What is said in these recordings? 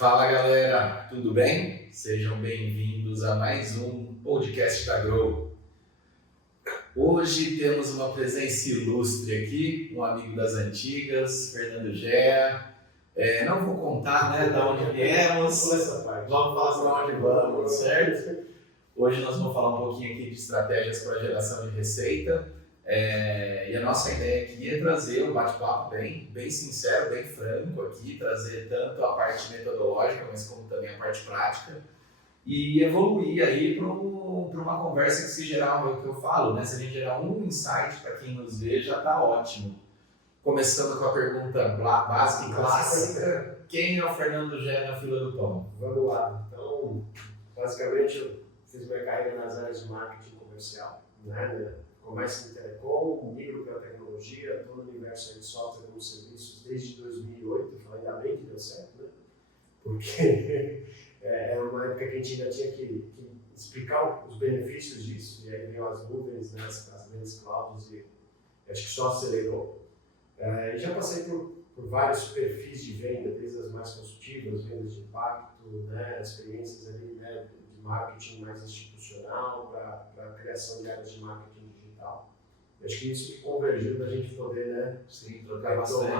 Fala galera, tudo bem? Sejam bem-vindos a mais um podcast da Grow. Hoje temos uma presença ilustre aqui, um amigo das antigas, Fernando Gea. Não vou contar de onde viemos, vamos falar para onde vamos, certo? Hoje nós vamos falar um pouquinho aqui de estratégias para geração de receita. E a nossa ideia aqui é trazer um bate-papo bem sincero, bem franco aqui, trazer tanto a parte metodológica, mas como também a parte prática e evoluir aí para uma conversa que se gerar, é o que eu falo, né? Se a gente gerar um insight para quem nos vê, já está ótimo. Começando com a pergunta básica e clássica, quem é o Fernando Gea na fila do pão? Vamos lá. Então, basicamente eu fiz minha carreira nas áreas de marketing comercial, né? Comércio em telecom, migro para tecnologia, estou no universo de software como serviços desde 2008, ainda bem que deu certo, né? Porque era uma época que a gente ainda tinha que explicar os benefícios disso, e aí veio as nuvens, né, as grandes clouds, e acho que só acelerou. Já passei por vários perfis de venda, desde as mais consultivas, vendas de impacto, né, experiências ali, né, de marketing mais institucional para a criação de áreas de marketing digital. Eu acho que isso que convergiu da gente poder, né, trocar bastante,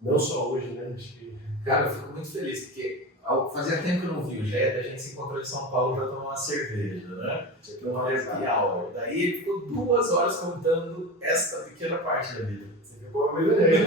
não só hoje, né, acho que... Cara, eu fico muito feliz, porque fazia tempo que eu não vi o Gé, a gente se encontrou em São Paulo para tomar uma cerveja, né? Uma happy hour. Daí ele ficou 2 horas contando esta pequena parte da vida. Você ficou uma milionária.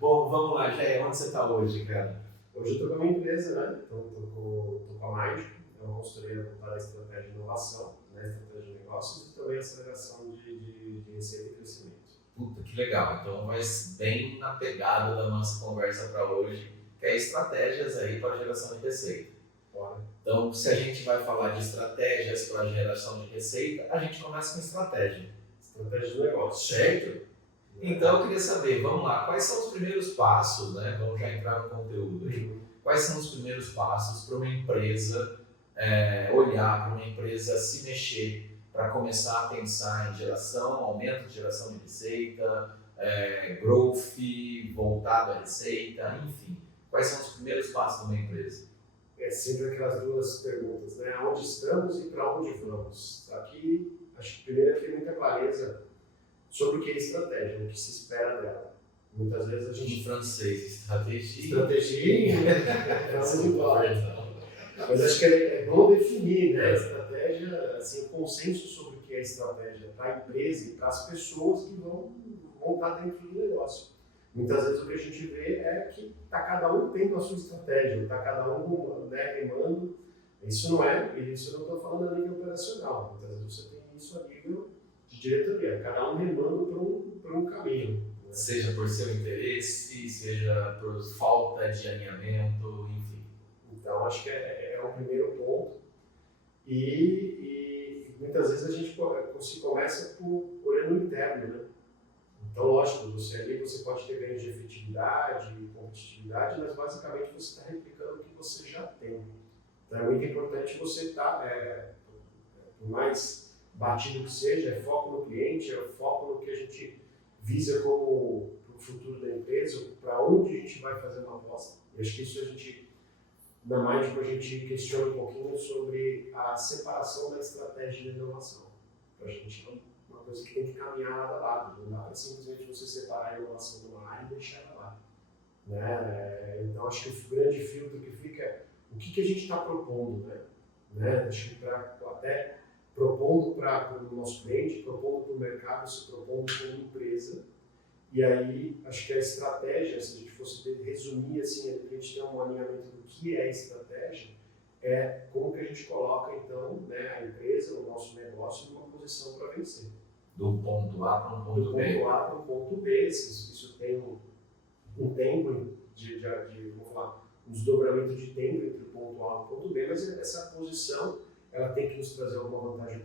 Bom, vamos lá, Gé, onde você está hoje, cara? Hoje eu estou com a minha empresa, né? Então estou com a Mind, é uma consultoria voltada à estratégia de inovação, né? Estratégia de negócios e também aceleração de receita e crescimento. Puta, que legal. Então vai bem na pegada da nossa conversa para hoje, que é estratégias aí para geração de receita. Bora. Então, se a gente vai falar de estratégias para geração de receita, a gente começa com estratégia. Estratégia do negócio. Certo? Então eu queria saber, vamos lá, quais são os primeiros passos, né? Vamos já entrar no conteúdo aí. Quais são os primeiros passos para uma empresa olhar, para uma empresa se mexer, para começar a pensar em geração, aumento de geração de receita, growth, voltado à receita, enfim. Quais são os primeiros passos de uma empresa? É sempre aquelas duas perguntas, né? Onde estamos e para onde vamos? Aqui, acho que primeiro é ter muita clareza sobre o que é estratégia, o que se espera dela. Muitas vezes a gente... Em francês, estratégia. Estratégia, mas acho que é bom definir, né? Estratégia, assim, o consenso sobre o que é estratégia para a empresa e para as pessoas que vão estar dentro do negócio. Muitas vezes o que a gente vê é que está cada um tendo a sua estratégia, está cada um, né, remando. Isso eu não estou falando a nível operacional, muitas vezes você tem isso a nível de diretoria, cada um remando para um caminho. Né? Seja por seu interesse, seja por falta de alinhamento, enfim. Então acho que é o primeiro ponto. E muitas vezes a gente começa por olhando o interno, né? Então, lógico, você pode ter ganhos de efetividade e competitividade, mas basicamente você está replicando o que você já tem. Então é muito importante você estar, por mais batido que seja, é foco no cliente, é foco no que a gente visa como o futuro da empresa, para onde a gente vai fazer uma aposta. E acho que isso a gente, na Mind, a gente questiona um pouquinho sobre a separação da estratégia e da inovação. Para a gente não... uma coisa que tem que caminhar lado a lado, não dá para simplesmente você separar a inovação de uma área e deixar ela lá. Né? Então acho que o grande filtro que fica é o que a gente está propondo, né? Acho que até propondo para o nosso cliente, propondo para o mercado, se propondo como empresa, e aí acho que a estratégia, se a gente fosse resumir assim, a gente tem um alinhamento do que é estratégia, é como que a gente coloca então, né, a empresa, o nosso negócio numa posição para vencer. Do ponto A para um ponto B. Do ponto A para um ponto B. Isso tem um tempo vamos falar, um desdobramento de tempo entre o ponto A e o ponto B, mas essa posição ela tem que nos trazer alguma vantagem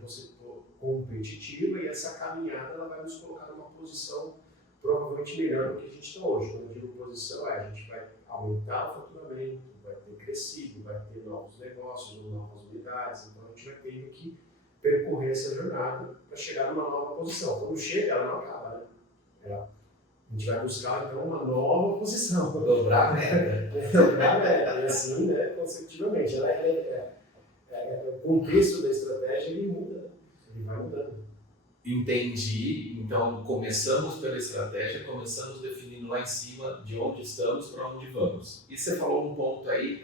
competitiva e essa caminhada ela vai nos colocar numa posição provavelmente melhor do que a gente está hoje. Quando eu digo posição, a gente vai aumentar o faturamento, vai ter crescido, vai ter novos negócios, novas unidades, então a gente vai ter que percorrer essa jornada para chegar numa nova posição. Quando chega, ela não acaba, né? Ela A gente vai buscar, então, uma nova posição. Dobrar a meta. Dobrar a meta, e assim, né, consecutivamente. O contexto da estratégia, ele muda, né? Ele vai mudando. Entendi. Então, começamos pela estratégia, começamos definindo lá em cima de onde estamos, para onde vamos. E você falou um ponto aí,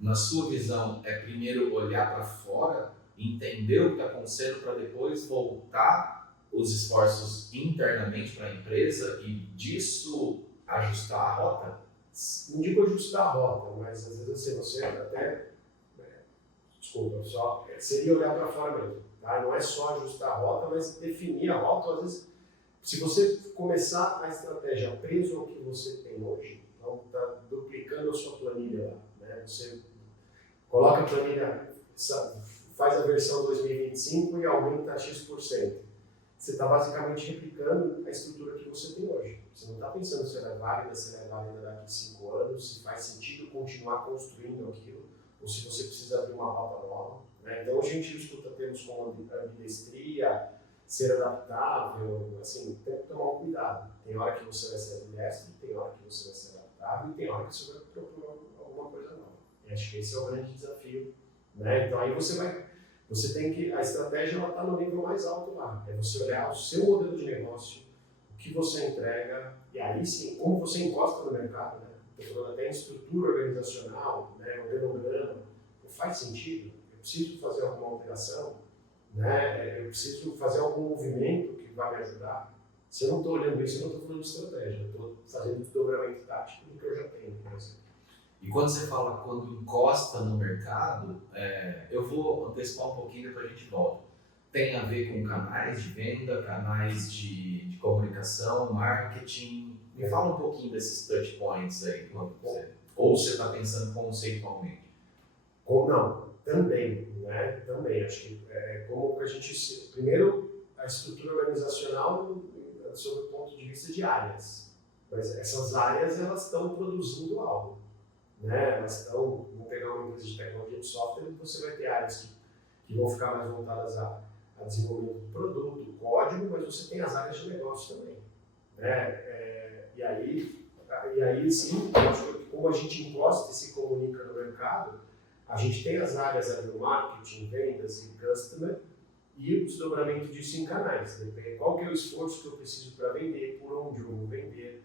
na sua visão, é primeiro olhar para fora, entender o que está acontecendo, para depois voltar os esforços internamente para a empresa e disso ajustar a rota? Não digo ajustar a rota, mas às vezes assim, você até, desculpa, só seria olhar para fora mesmo. Tá? Não é só ajustar a rota, mas definir a rota. Às vezes, se você começar a estratégia preso ao que você tem hoje, então está duplicando a sua planilha lá. Né? Você coloca a planilha, faz a versão 2025 e aumenta X%. Você está basicamente replicando a estrutura que você tem hoje. Você não está pensando se ela é válida, se ela é válida daqui a 5 anos, se faz sentido continuar construindo aquilo, ou se você precisa abrir uma rota nova. Né? Então, hoje a gente escuta termos como ambidestria, ser adaptável, assim, tem que tomar um cuidado. Tem hora que você vai ser ambidestro, tem hora que você vai ser adaptável, e tem hora que você vai propor alguma coisa nova. E acho que esse é o grande desafio. Né? Então, aí você tem que, a estratégia está no nível mais alto lá, é você olhar o seu modelo de negócio, o que você entrega, e aí sim, como você encosta no mercado, né? Estou falando até em estrutura organizacional, né? Organograma, faz sentido? Eu preciso fazer alguma alteração, né? Eu preciso fazer algum movimento que vai me ajudar. Se eu não estou olhando isso, eu não estou falando de estratégia, eu estou fazendo desdobramento tático do que eu já tenho, por exemplo. E quando você fala quando encosta no mercado, eu vou antecipar um pouquinho, depois a gente volta. Tem a ver com canais de venda, canais de comunicação, marketing. Me fala um pouquinho desses touch points aí. Ou você está pensando conceitualmente? Não, também, né? Também. Acho que como a gente... Primeiro, a estrutura organizacional sob o ponto de vista de áreas. Mas essas áreas, elas estão produzindo algo. Né? Elas estão, vamos pegar uma empresa de tecnologia de software, você vai ter áreas que vão ficar mais voltadas a desenvolvimento do produto, código, mas você tem as áreas de negócio também. Né? E aí sim, eu acho que como a gente encosta e se comunica no mercado, a gente tem as áreas ali do marketing, vendas e customer, e o desdobramento disso em canais. Depende qual que é o esforço que eu preciso para vender, por onde eu vou vender,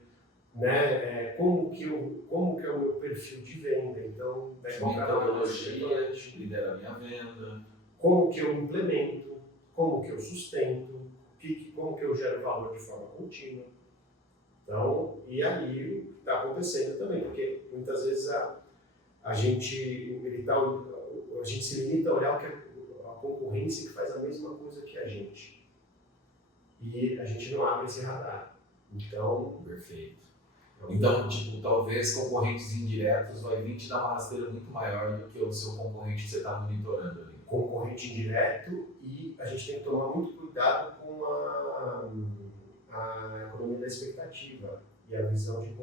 né? Como que é o meu perfil de venda, então qual metodologia lidera a minha venda, como que eu implemento, como que eu sustento, como que eu gero valor de forma contínua. Então, e aí está acontecendo também, porque muitas vezes a gente se limita a olhar o que a concorrência que faz a mesma coisa que a gente. E a gente não abre esse radar. Então, perfeito. Então, tipo, talvez concorrentes indiretos vai vir te dar uma rasteira muito maior do que o seu concorrente que você está monitorando ali. Concorrente indireto, e a gente tem que tomar muito cuidado com a economia da expectativa e a visão de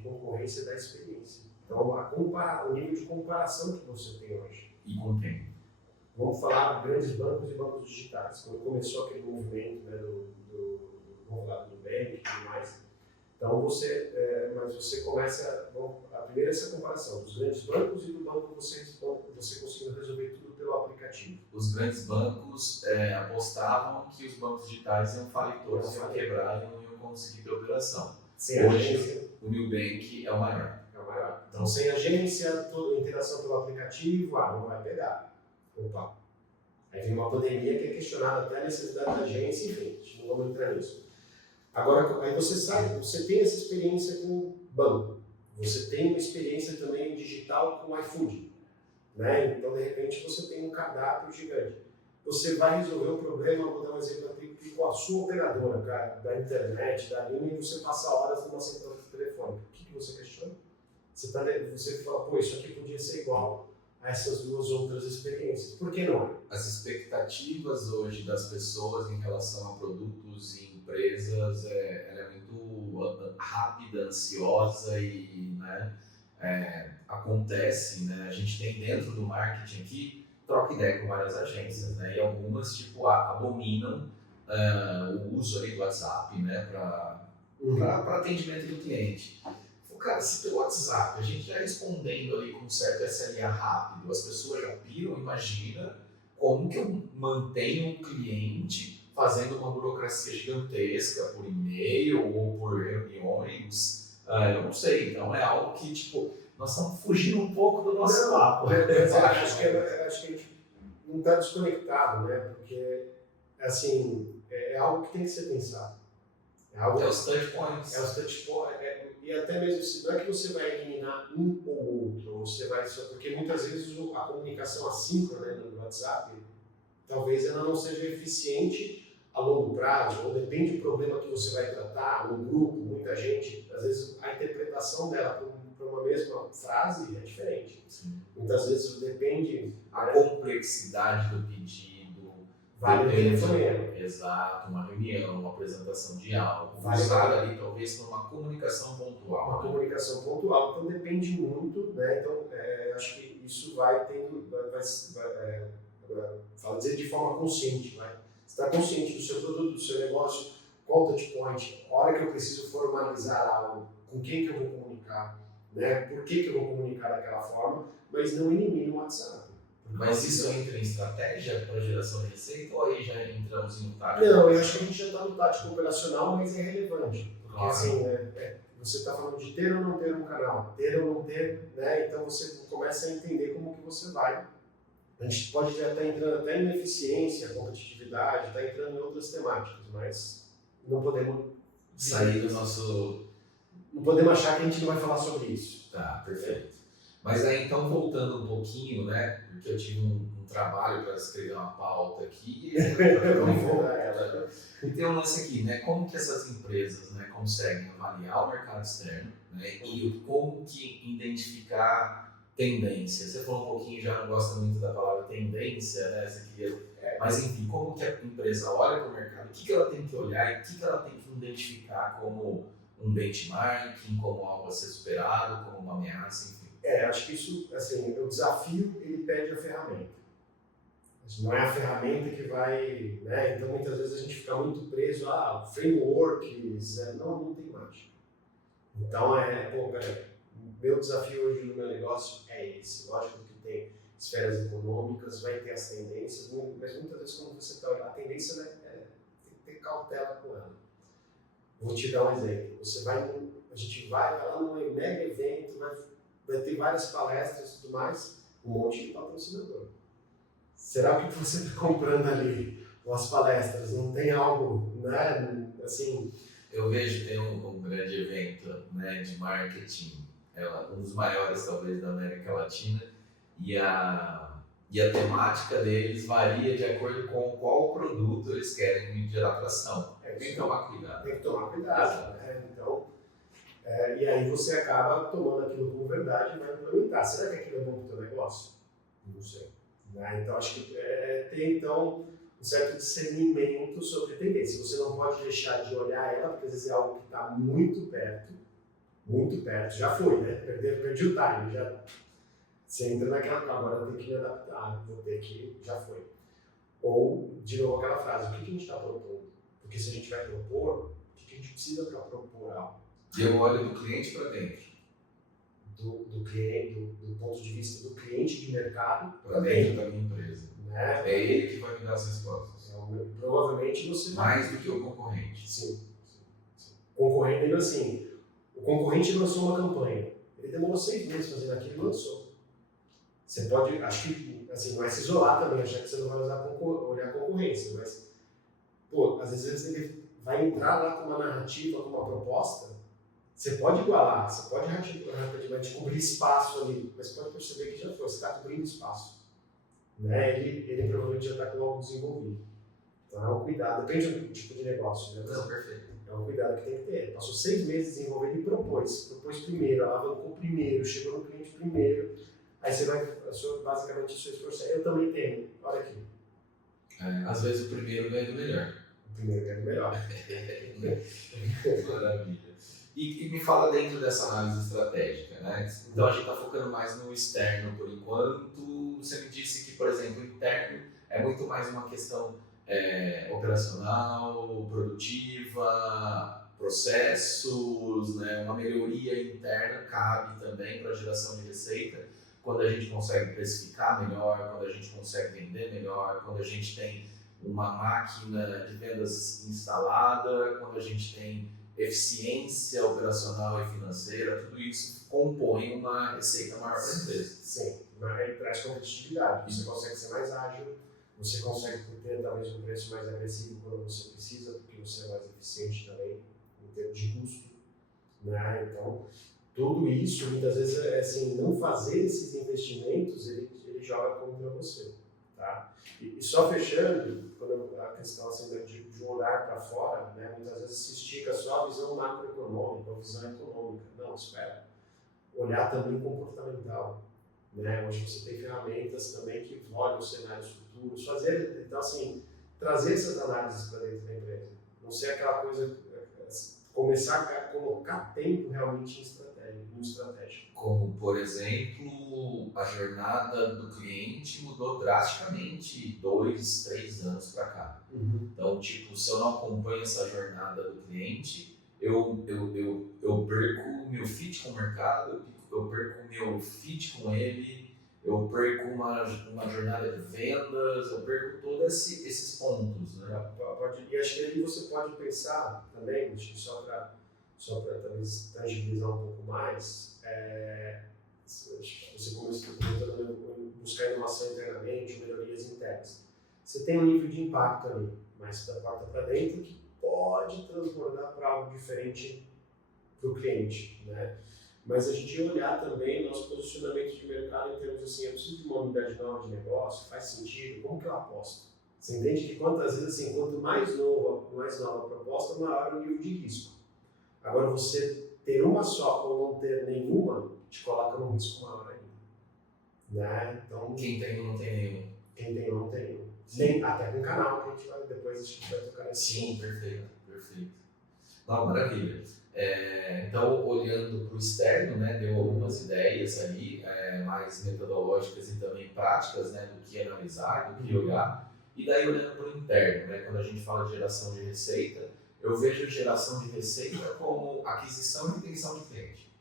concorrência da experiência. Então, o nível de comparação que você tem hoje. E com quem? Vamos falar grandes bancos e bancos digitais. Quando começou aquele movimento, né, vamos falar do Nubank e tudo mais. Então, mas você começa, a primeira é essa comparação dos grandes bancos e do banco você conseguindo resolver tudo pelo aplicativo. Os grandes bancos apostavam que os bancos digitais iam falir todos, iam quebrar e não iam conseguir ter operação. Sem agência, o Nubank é o maior. É o maior. Então, sem agência, toda a interação pelo aplicativo, não vai pegar. Opa. Aí vem uma pandemia que é questionada até a necessidade da agência, enfim, a gente não vamos entrar nisso. Agora, aí você tem essa experiência com banco, você tem uma experiência também digital com iFood, né? Então, de repente, você tem um cardápio gigante. Você vai resolver o problema, vou dar um exemplo aqui, com a sua operadora, cara, da internet, da linha, e você passa horas numa central telefônica. O que você questiona? Você fala, pô, isso aqui podia ser igual a essas duas outras experiências. Por que não? As expectativas hoje das pessoas em relação a produtos e empresas, ela é muito rápida, ansiosa e, né, acontece, né, a gente tem dentro do marketing aqui, troca ideia com várias agências, né, e algumas, tipo, abominam o uso ali do WhatsApp, né, para para atendimento do cliente. Cara, se pelo WhatsApp a gente já respondendo ali com um certo SLA rápido, as pessoas já piram, imagina como que eu mantenho um cliente fazendo uma burocracia gigantesca por e-mail ou por reuniões, eu não sei. Então é algo que, tipo, nós estamos fugindo um pouco do nosso papo. Acho que a gente não está desconectado, né? Porque, assim, é algo que tem que ser pensado. É os touch points. É os touch points. E até mesmo se não é que você vai eliminar um ou outro, você vai só porque muitas vezes a comunicação assíncrona, né, no WhatsApp, talvez ela não seja eficiente a longo prazo, ou depende do problema que você vai tratar, um grupo, muita gente, às vezes a interpretação dela para uma mesma frase é diferente. Sim. Muitas vezes depende a complexidade do pedido. Vale o telefonema. Exato, uma reunião, uma apresentação de algo, vale usar ali talvez para uma comunicação pontual. Uma comunicação pontual, então depende muito, né? Então acho que isso vai tendo, fala dizer de forma consciente, né? Você está consciente do seu produto, do seu negócio, qual o touch point, a hora que eu preciso formalizar algo, com quem que eu vou comunicar, né? Por que eu vou comunicar daquela forma, mas não elimine o WhatsApp. Mas isso entra em estratégia para geração de receita ou aí já entramos em um tático? Não, eu acho que a gente já está no tático operacional, mas é relevante. Porque claro. Assim, você está falando de ter ou não ter um canal, ter ou não ter, né? Então você começa a entender como que você vai. A gente pode estar entrando até em eficiência, competitividade, está entrando em outras temáticas, mas não podemos sair do nosso... Não podemos achar que a gente não vai falar sobre isso. Tá, perfeito. Mas aí então voltando um pouquinho, né? Porque eu tive um trabalho para escrever uma pauta aqui e tem um lance aqui, né? Como que essas empresas, né, conseguem avaliar o mercado externo, né? E como que identificar tendência. Você falou um pouquinho, já não gosta muito da palavra tendência, né? Você queria... Mas enfim, como que a empresa olha para o mercado, o que ela tem que olhar e o que ela tem que identificar como um benchmarking, como algo a ser superado, como uma ameaça, enfim. Acho que isso, assim, o desafio, ele pede a ferramenta. Não é a ferramenta que vai, né? Então, muitas vezes a gente fica muito preso a frameworks, não tem mágica. Então, meu desafio hoje no meu negócio é esse. Lógico que tem esferas econômicas, vai ter as tendências, mas muitas vezes quando você está olhando, a tendência, né, tem que ter cautela com ela. Vou te dar um exemplo. A gente vai lá num mega evento, vai ter várias palestras e tudo mais, um monte de patrocinador. Será que você está comprando ali as palestras? Não tem algo, né, assim... Eu vejo, tem um grande evento, né, de marketing, um dos maiores talvez da América Latina, e a temática deles varia de acordo com qual produto eles querem gerar atração. Tem que tomar cuidado. Tem que tomar cuidado, né? Então, e aí você acaba tomando aquilo como verdade e vai implementar. Será que aquilo é bom para o teu negócio? Não sei. Né? Então, acho que tem, então, um certo discernimento sobre tendência. Você não pode deixar de olhar ela, porque às vezes é algo que está muito perto, já foi, né? Perdi o time, já... Você entra naquela, agora tem que me adaptar, vou ter que, já foi. Ou, de novo, aquela frase, o que a gente está propondo? Porque se a gente vai propor, o que a gente precisa para propor algo? Eu olho do cliente para dentro. Do cliente, do ponto de vista do cliente de mercado para dentro da minha empresa. Né? É ele que vai me dar as respostas. Provavelmente você mais do que o concorrente. Sim. Concorrente, assim, o concorrente lançou uma campanha. Ele demorou 6 meses fazendo aquilo e lançou. Você pode, acho que, assim, não é se isolar também, achar que você não vai olhar a concorrência, mas, às vezes ele vai entrar lá com uma narrativa, com uma proposta, você pode igualar, você pode rapidamente cobrir espaço ali, mas pode perceber que já foi, você está cobrindo espaço. Né? Ele provavelmente já está com algo desenvolvido. Então é um cuidado, depende do tipo de negócio. Né? Não, perfeito. É um cuidado que tem que ter. Passou 6 meses desenvolvendo e propôs primeiro, alavancou primeiro, chegou no cliente primeiro, aí você vai, basicamente, o seu esforço. Eu também tenho, olha aqui. Às vezes o primeiro ganha do melhor. O primeiro ganha do melhor. Maravilha. E me fala dentro dessa análise estratégica, né? Então a gente está focando mais no externo por enquanto. Você me disse que, por exemplo, o interno é muito mais uma questão operacional, produtiva, processos, né? Uma melhoria interna cabe também para a geração de receita, quando a gente consegue precificar melhor, quando a gente consegue vender melhor, quando a gente tem uma máquina de vendas instalada, quando a gente tem eficiência operacional e financeira, tudo isso compõe uma receita maior para a empresa. Sim, mas aí traz competitividade, você consegue ser mais ágil, você consegue ter talvez um preço mais agressivo quando você precisa, porque você é mais eficiente também em termos de custo, né? Então, tudo isso, muitas vezes, assim, não fazer esses investimentos, ele joga contra você, tá? E só fechando, quando a questão assim, de um olhar para fora, né, muitas vezes se estica só a visão macroeconômica, a visão econômica. Não, espera. Olhar também comportamental, né? Hoje você tem ferramentas também que olham os cenários futuros, fazer, então assim, trazer essas análises para dentro da empresa. Não ser aquela coisa, começar a colocar tempo realmente em estratégia. Como, por exemplo, a jornada do cliente mudou drasticamente 2, 3 anos para cá. Então, tipo, se eu não acompanho essa jornada do cliente, eu perco o meu fit com o mercado, eu perco o meu fit com ele, eu perco uma jornada de vendas, eu perco todos esses pontos, né? E acho que ali você pode pensar também, acho que só para talvez tangibilizar um pouco mais, você começou a buscar inovação internamente, melhorias internas. Você tem um nível de impacto ali, mais da porta para dentro, que pode transbordar para algo diferente para o cliente, né? Mas a gente olhar também nosso posicionamento de mercado em termos assim, eu preciso de uma unidade nova de negócio, faz sentido, como que eu aposto? Você entende que quantas vezes, assim, quanto mais nova a proposta, maior o nível de risco. Agora, você ter uma só ou não ter nenhuma, te coloca num risco maior ainda. Né? Então, quem tem um não tem nenhum. Quem tem um não tem nenhum. Nem, até com o canal, que a gente vai depois a gente vai tocar nesse. Sim, perfeito. Não, maravilha. Então, olhando para o externo, né, deu algumas ideias ali, mais metodológicas e também práticas, né, do que analisar, do que olhar. E daí, olhando para o interno, né, quando a gente fala de geração de receita, eu vejo geração de receita como aquisição e retenção de cliente.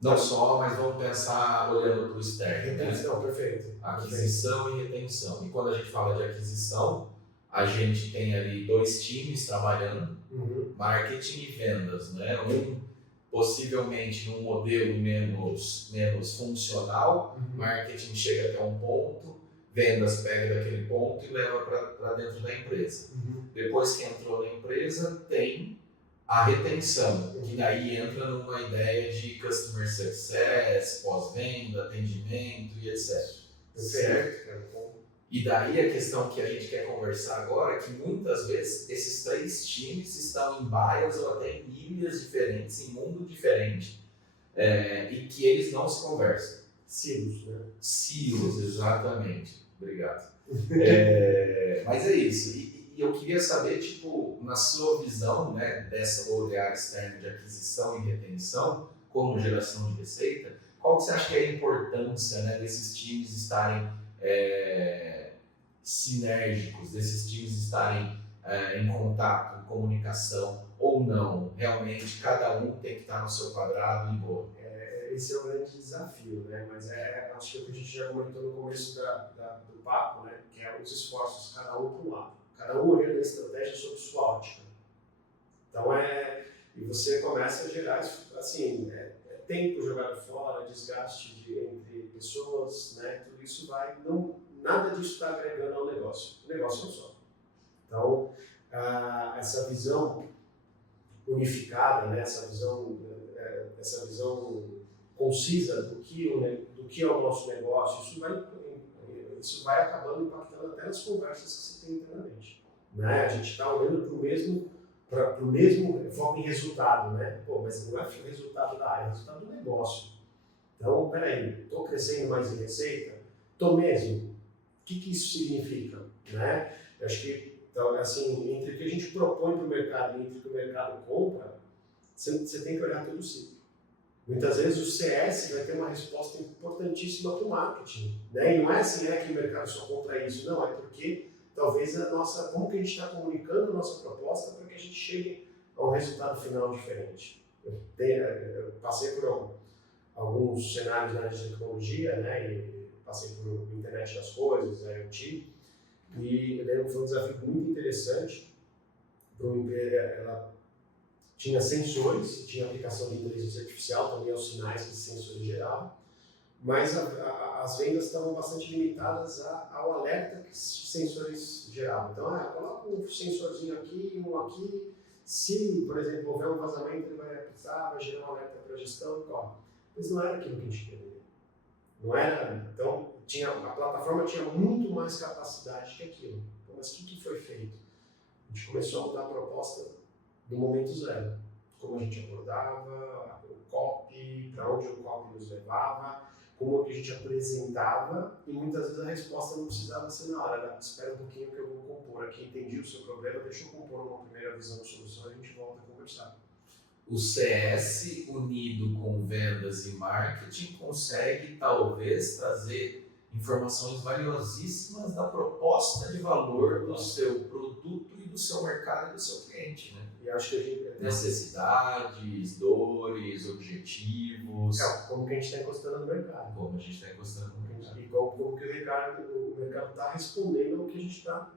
Não só, mas vamos pensar olhando para o externo. Retenção, perfeito. Aquisição e retenção. E quando a gente fala de aquisição, a gente tem ali 2 times trabalhando, marketing e vendas, né? Um possivelmente num modelo menos funcional, marketing chega até um ponto, vendas pega daquele ponto e leva para dentro da empresa. Depois que entrou na empresa, tem a retenção, que daí entra numa ideia de customer success, pós-venda, atendimento e etc. Certo? E daí a questão que a gente quer conversar agora é que muitas vezes esses 3 times estão em baias ou até em ilhas diferentes, em mundo diferente, e que eles não se conversam. Silos, né? Silos, exatamente. Obrigado. Mas é isso. E eu queria saber, tipo, na sua visão, né, dessa olhar externo de aquisição e retenção, como geração de receita, qual que você acha que é a importância, né, desses times estarem sinérgicos, desses times estarem em contato, comunicação ou não? Realmente, cada um tem que estar no seu quadrado e boa. Esse é o grande desafio, né? Mas acho que é o que a gente já comentou no começo do papo, né? Que é os esforços, cada um para um lado. Cada um olhando a estratégia sob sua ótica. Então, e você começa a gerar, assim, tempo jogado fora, desgaste entre pessoas, né? Tudo isso nada disso está agregando ao negócio. O negócio é um só. Então, essa visão unificada, né? Essa visão concisa do que é o nosso negócio, isso vai acabando impactando até nas conversas que você tem internamente. Né? A gente está olhando para o mesmo foco em resultado, né? Pô, mas não é o resultado da área, é o resultado do negócio. Então, peraí, estou crescendo mais em receita? Estou mesmo. O que isso significa? Né? Eu acho que, então, assim, entre o que a gente propõe para o mercado e entre o que o mercado compra, você tem que olhar todo o ciclo. Muitas vezes o CS vai ter uma resposta importantíssima para o marketing. Né? E não é assim que o mercado só compra isso, não, é porque talvez como que a gente está comunicando a nossa proposta para que a gente chegue a um resultado final diferente. Eu passei por alguns cenários na área de tecnologia, né, e passei por internet das coisas, IoT, e eu lembro que foi um desafio muito interessante para uma empresa. Ela tinha sensores, tinha aplicação de inteligência artificial, também aos sinais que esses sensores geravam, mas as vendas estavam bastante limitadas ao alerta que esses sensores geravam. Então, coloca um sensorzinho aqui, um aqui, se, por exemplo, houver um vazamento, ele vai apitar, vai gerar um alerta para a gestão, corre. Mas não era aquilo que a gente queria. Não era, então, a plataforma tinha muito mais capacidade que aquilo. Então, mas o que foi feito? A gente começou a mudar a proposta do momento zero. Como a gente abordava, o copy, para onde o copy nos levava, como que a gente apresentava, e muitas vezes a resposta não precisava ser na hora. Espera um pouquinho que eu vou compor aqui, entendi o seu problema, deixa eu compor uma primeira visão de solução e a gente volta a conversar. O CS unido com vendas e marketing consegue talvez trazer informações valiosíssimas da proposta de valor do seu produto e do seu mercado e do seu cliente, né? E acho que a gente... Necessidades, dores, objetivos. Como que a gente está encostando no mercado. Como a gente está encostando no mercado. E como que o mercado está respondendo ao que a gente está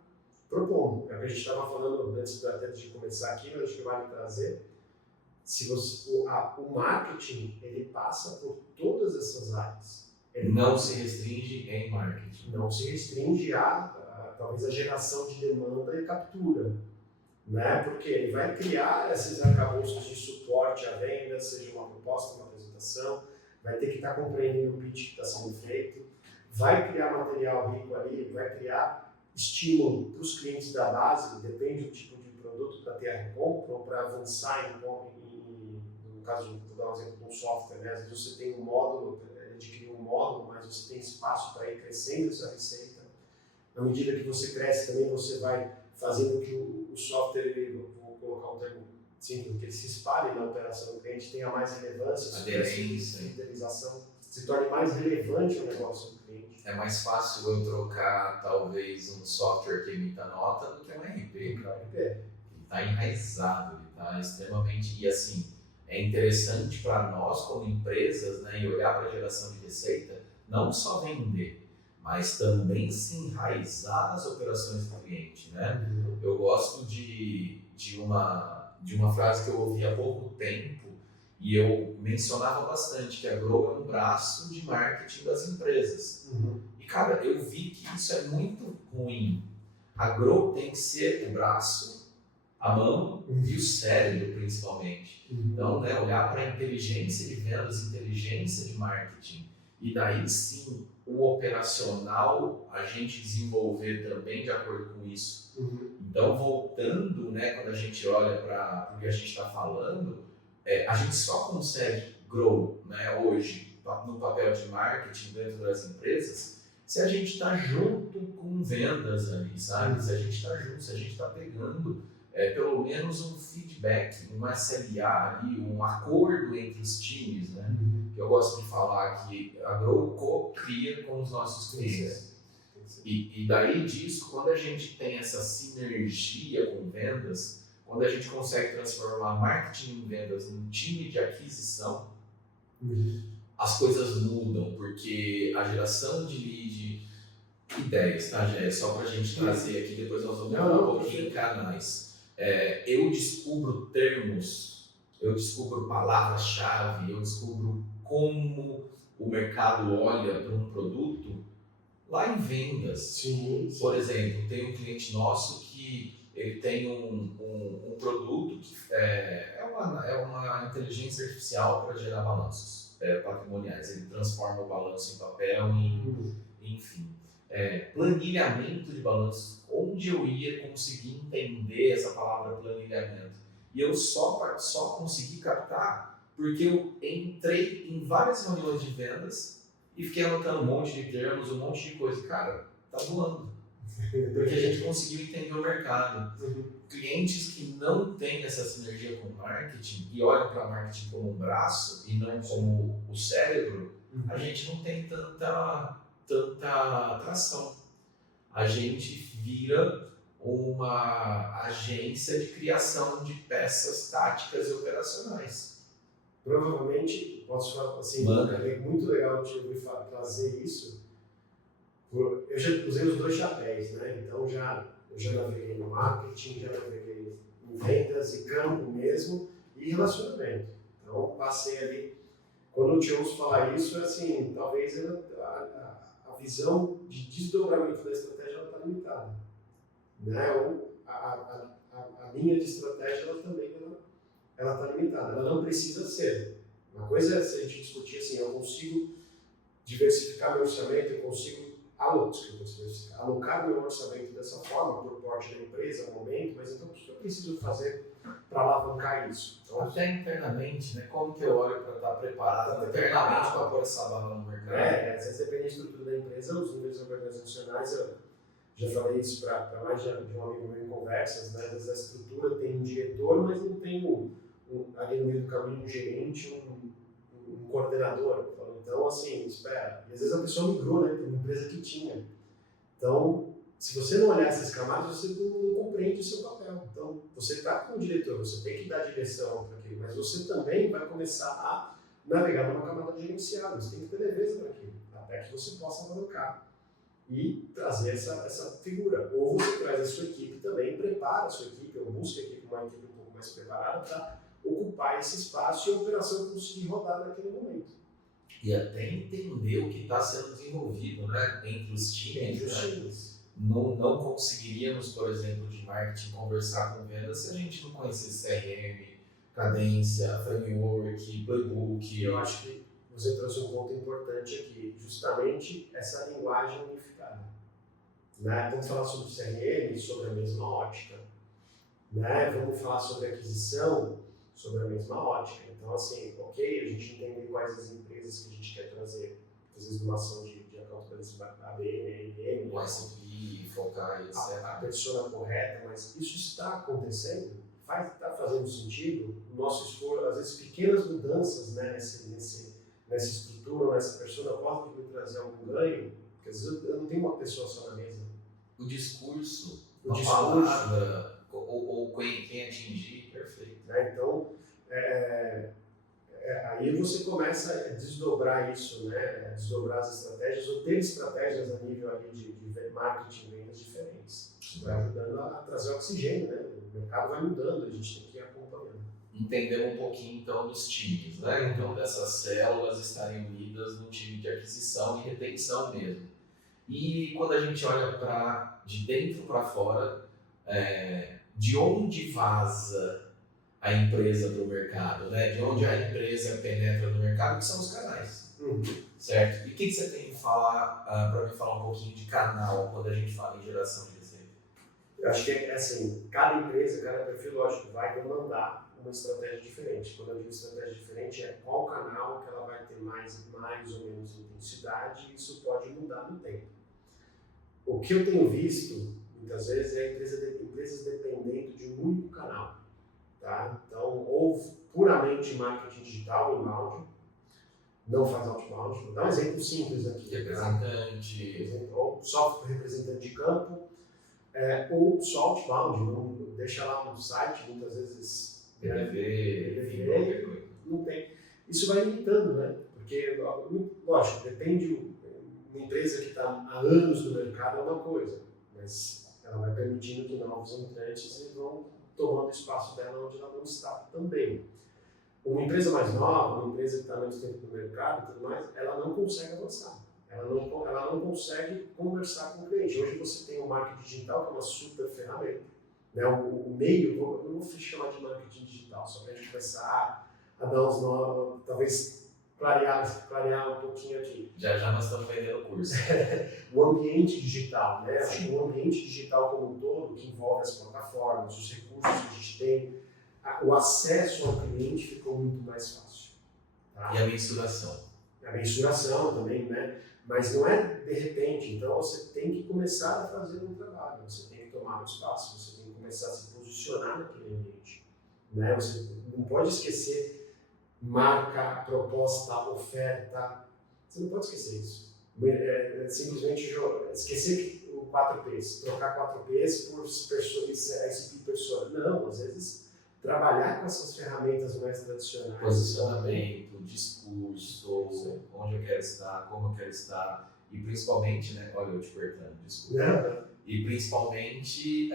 propondo. É o que a gente estava falando antes até de começar aqui, mas acho que vale trazer. O marketing, ele passa por todas essas áreas. Ele não se restringe em marketing. Não se restringe talvez a geração de demanda e captura, né? Porque ele vai criar esses arcabouços de suporte à venda, seja uma proposta, uma apresentação, vai ter que estar compreendendo o pitch que está sendo feito, vai criar material rico ali, vai criar estímulo para os clientes da base, depende do tipo de produto para ter a recompra ou para avançar no caso, vou dar um exemplo de um software, né? Às vezes você tem um módulo, adquire um módulo, mas você tem espaço para ir crescendo essa receita. À medida que você cresce também, você vai fazendo que o software, vou colocar um termo simples, que ele se espalhe na operação do cliente, tenha mais relevância, aderência, fidelização, se torne mais relevante o negócio do cliente. É mais fácil eu trocar, talvez, um software que emita nota do que um RP. Ele está enraizado, ele está extremamente... E assim, é interessante para nós, como empresas, né, e olhar para a geração de receita, não só vender, mas também se enraizar nas operações do cliente, né? Eu gosto de uma frase que eu ouvi há pouco tempo e eu mencionava bastante, que a Grow é um braço de marketing das empresas. E, cara, eu vi que isso é muito ruim. A Grow tem que ser o braço, a mão e o cérebro, principalmente. Então, né, olhar para a inteligência de vendas, inteligência de marketing, e daí sim o operacional a gente desenvolver também de acordo com isso. Então, voltando, né, quando a gente olha para o que a gente está falando, a gente só consegue grow, né, hoje no papel de marketing dentro das empresas se a gente está junto com vendas ali, sabe? Se a gente está junto, se a gente está pegando pelo menos um feedback, um SLA ali, um acordo entre os times, né? Que eu gosto de falar que a Grow co-cria com os nossos clientes. E daí disso, quando a gente tem essa sinergia com vendas, quando a gente consegue transformar marketing em vendas num time de aquisição, as coisas mudam, porque a geração de lead, ideias, tá, Gé? Só para a gente trazer aqui, depois nós vamos falar um pouquinho em canais. Eu descubro termos, eu descubro palavras-chave, eu descubro como o mercado olha para um produto lá em vendas. Sim. Por exemplo, tem um cliente nosso que ele tem um produto que é uma inteligência artificial para gerar balanços patrimoniais. Ele transforma o balanço em papel, enfim. Planilhamento de balanços. Onde eu ia conseguir entender essa palavra planilhamento? E eu só consegui captar porque eu entrei em várias reuniões de vendas e fiquei anotando um monte de termos, um monte de coisa. Cara, tá voando. Porque a gente conseguiu entender o mercado. Clientes que não têm essa sinergia com o marketing e olham para marketing como um braço e não como o cérebro, a gente não tem tanta atração. A gente vira uma agência de criação de peças táticas e operacionais. Provavelmente, posso falar assim, é muito legal te ouvir trazer isso. Eu já usei os dois chapéus, né? Então eu já naveguei no marketing, já naveguei em vendas e campo mesmo e relacionamento. Então passei ali, quando eu te ouço falar isso, é assim, talvez a visão de desdobramento da estratégia está limitada, né? Ou a linha de estratégia ela também está limitada, ela não precisa ser. Uma coisa é se a gente discutir assim, eu consigo diversificar meu orçamento, eu consigo alocar meu orçamento dessa forma, por porte da empresa, no momento, mas então o que eu preciso fazer para alavancar isso? Então, até internamente, né? Como que eu olho para estar preparado internamente para pôr essa bala no mercado? Às vezes depende da estrutura da empresa, os níveis organizacionais, eu já falei isso para mais de um amigo meu em conversas, né? Às vezes a estrutura tem um diretor, mas não tem ali no meio do caminho um gerente, um coordenador. Então, assim, espera. E às vezes a pessoa migrou, né, para uma empresa que tinha. Então, se você não olhar essas camadas, você não compreende o seu papel. Então, você está com o diretor, você tem que dar direção para aquilo, mas você também vai começar a navegar numa camada gerencial. Você tem que ter leveza para aquilo, até que você possa alavancar e trazer essa figura. Ou você traz a sua equipe também, prepara a sua equipe, ou busca uma equipe um pouco mais preparada para ocupar esse espaço e a operação conseguir rodar naquele momento. E até entender o que está sendo desenvolvido, né, entre os times. Não conseguiríamos, por exemplo, de marketing, conversar com vendas se a gente não conhecesse CRM, cadência, framework, playbook. Eu acho que você trouxe um ponto importante aqui, justamente essa linguagem unificada. Né? Vamos falar sobre CRM, sobre a mesma ótica. Né? Vamos falar sobre aquisição, sobre a mesma ótica. Então, assim, ok, a gente entende quais as empresas que a gente quer trazer, às vezes numa ação de accountability ABM, ANM, o S&P, focar, etc. A persona correta, mas isso está acontecendo? Está fazendo sentido? O nosso esforço, às vezes pequenas mudanças, né, nessa estrutura, nessa persona, podem me trazer algum ganho, porque às vezes eu não tenho uma pessoa só na mesa. O discurso, palavra, ou quem atingir, perfeito. Né? Então, aí você começa a desdobrar isso, né? Desdobrar as estratégias, ou ter estratégias a nível ali de marketing e vendas diferentes. Isso vai ajudando a trazer oxigênio, né? O mercado vai mudando, a gente tem que ir acompanhando. Entendemos um pouquinho então dos times, né? Então dessas células estarem unidas num time de aquisição e retenção mesmo. E quando a gente olha de dentro para fora, de onde vaza a empresa para o mercado, né? De onde a empresa penetra no mercado, que são os canais, certo? E o que você tem que falar, para me falar um pouquinho de canal, quando a gente fala em geração de receita? Eu acho que é assim, cada empresa, cada perfil, lógico, vai demandar uma estratégia diferente. Quando eu digo estratégia diferente, é qual canal que ela vai ter mais ou menos intensidade, e isso pode mudar no tempo. O que eu tenho visto, muitas vezes, é empresas dependendo de um único canal. Tá? Então, ou puramente marketing digital, inbound, não faz outbound. Vou dar um exemplo simples aqui. Representante. Tá? Ou só representante de campo, ou só outbound. Não deixa lá no site, muitas vezes. PDV, não tem. Isso vai limitando, né? Porque, lógico, depende. Uma empresa que está há anos no mercado é uma coisa, mas ela vai permitindo que novos entrantes vão tomando espaço dela onde ela não está também. Uma empresa mais nova, uma empresa que está menos tempo no mercado e tudo mais, ela não consegue avançar. Ela não consegue conversar com o cliente. Hoje você tem o marketing digital, que é uma super ferramenta. Né? O meio, eu não vou chamar de marketing digital, só para a gente começar a dar uns novos, talvez clarear um pouquinho aqui. Já nós estamos vendendo o curso. O ambiente digital, né? O ambiente digital como um todo, que envolve as plataformas, os recursos que a gente tem, o acesso ao cliente ficou muito mais fácil. Tá? E a mensuração. A mensuração também, né? Mas não é de repente, então você tem que começar a fazer um trabalho, você tem que tomar um espaço, você tem que começar a se posicionar naquele ambiente. Né? Você não pode esquecer marca, proposta, oferta. Você não pode esquecer isso. Simplesmente esquecer o 4Ps, trocar 4Ps por ICP persona. Não, às vezes trabalhar com essas ferramentas mais tradicionais. Posicionamento, discurso, onde eu quero estar, como eu quero estar, e principalmente, né, olha eu te cortando, desculpa, e principalmente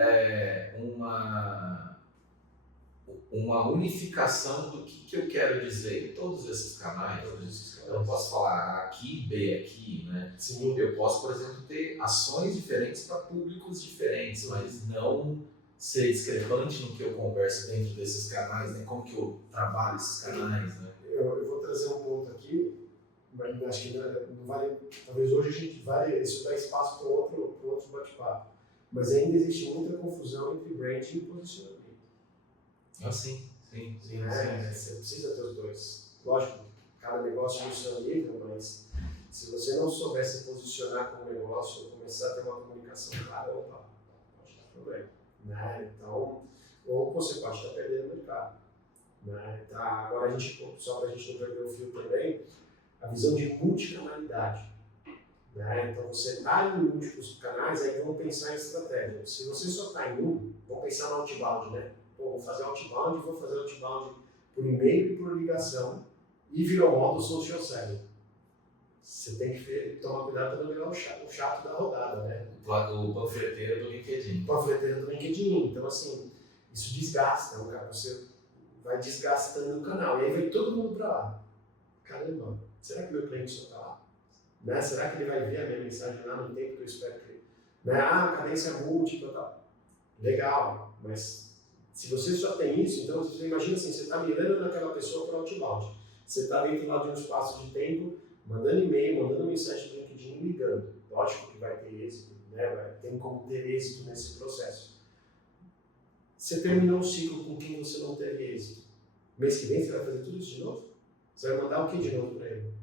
uma unificação do que eu quero dizer em todos esses canais. Eu não posso falar aqui, B aqui, né? Sim. Eu posso, por exemplo, ter ações diferentes para públicos diferentes, mas não ser discrepante no que eu converso dentro desses canais, né? Como que eu trabalho esses canais, né? Eu vou trazer um ponto aqui, mas acho que não vale, talvez hoje a gente vale, isso dá espaço para outro bate-papo, mas ainda existe muita confusão entre branding e posicionamento. Ah, sim. Você precisa ter os dois. Lógico, cada negócio tem o seu nível, mas se você não souber se posicionar como negócio, começar a ter uma comunicação clara, opa, pode dar problema. Né? Então, ou você pode estar perdendo o mercado. Né? Tá, agora, só para a gente não perder o fio também, a visão de multicanalidade. Né? Então, você está em múltiplos canais, aí vamos pensar em estratégia. Se você só está em um, vamos pensar no outbound, né? Vou fazer outbound por e-mail e por ligação e virou modo social selling. Você tem que tomar cuidado para não virar o chato da rodada, né? O panfleteiro do LinkedIn. Então, assim, isso desgasta, cara. Você vai desgastando o canal. E aí vai todo mundo para lá. Caramba, será que meu cliente só está lá? Né? Será que ele vai ver a minha mensagem lá no tempo que eu espero que ele... Né? Cadência múltipla e tal. Legal, mas se você só tem isso, então você imagina assim, você está mirando naquela pessoa para outbound. Você está dentro lá de um espaço de tempo, mandando e-mail, mandando mensagem do LinkedIn, ligando. Lógico que vai ter êxito, né? Tem como ter êxito nesse processo. Você terminou o ciclo com quem você não teve êxito. Mês que vem você vai fazer tudo isso de novo? Você vai mandar o que de novo para ele?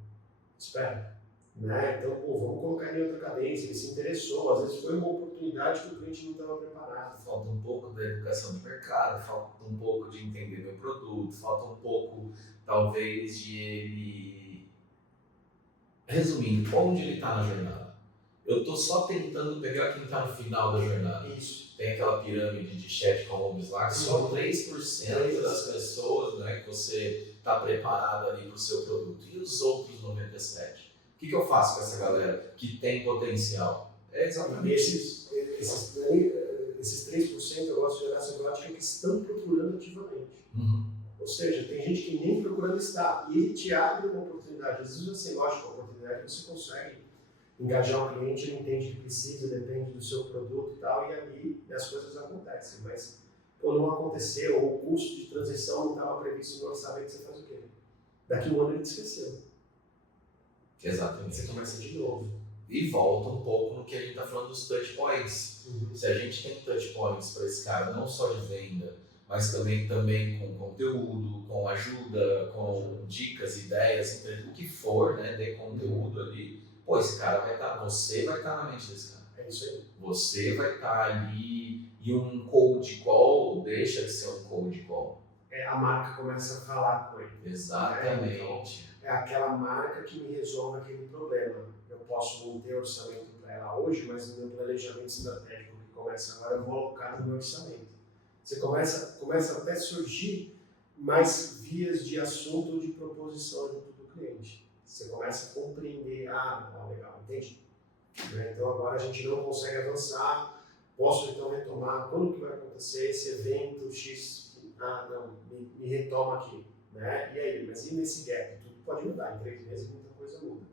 Espera. Né? Então, vamos colocar ele em outra cadência, ele se interessou, às vezes foi uma oportunidade que o cliente não estava preparado. Falta um pouco da educação de mercado, falta um pouco de entender meu produto, falta um pouco, talvez, de ele... Resumindo, onde ele está na jornada? Eu estou só tentando pegar quem está no final da jornada. Isso. Tem aquela pirâmide de Chet Holmes lá, que só 3% das pessoas, né, que você está preparado ali para o seu produto. E os outros 97%? O que eu faço com essa galera que tem potencial? É exatamente isso. Esses 3% eu gosto de gerar essa prática que estão procurando ativamente. Ou seja, tem gente que nem procurando está. E ele te abre uma oportunidade. Às vezes você gosta uma oportunidade, você consegue engajar o cliente, ele entende que precisa, depende do seu produto e tal, e ali as coisas acontecem. Mas quando não aconteceu, ou o custo de transição não estava previsto no orçamento, você faz o quê? Daqui a um ano ele te esqueceu. Exatamente. Você começa de novo. E volta um pouco no que a gente está falando dos touch points. Se a gente tem touch points para esse cara, não só de venda, mas também com conteúdo, com ajuda, com dicas, ideias, o que for, né, de conteúdo ali, pô, esse cara vai estar, você vai estar na mente desse cara. É isso aí. Você vai estar ali e um cold call deixa de ser um cold call. A marca começa a falar com ele. Exatamente. Então, é aquela marca que me resolve aquele problema. Eu posso não ter orçamento para ela hoje, mas no meu planejamento estratégico que começa agora, eu vou alocar no meu orçamento. Você começa até a surgir mais vias de assunto ou de proposição junto do cliente. Você começa a compreender, legal, entende? Então agora a gente não consegue avançar, posso então retomar, quando que vai acontecer esse evento X, me retoma aqui, né? E aí, mas e nesse gap? Tudo pode mudar, em 3 meses muita coisa muda,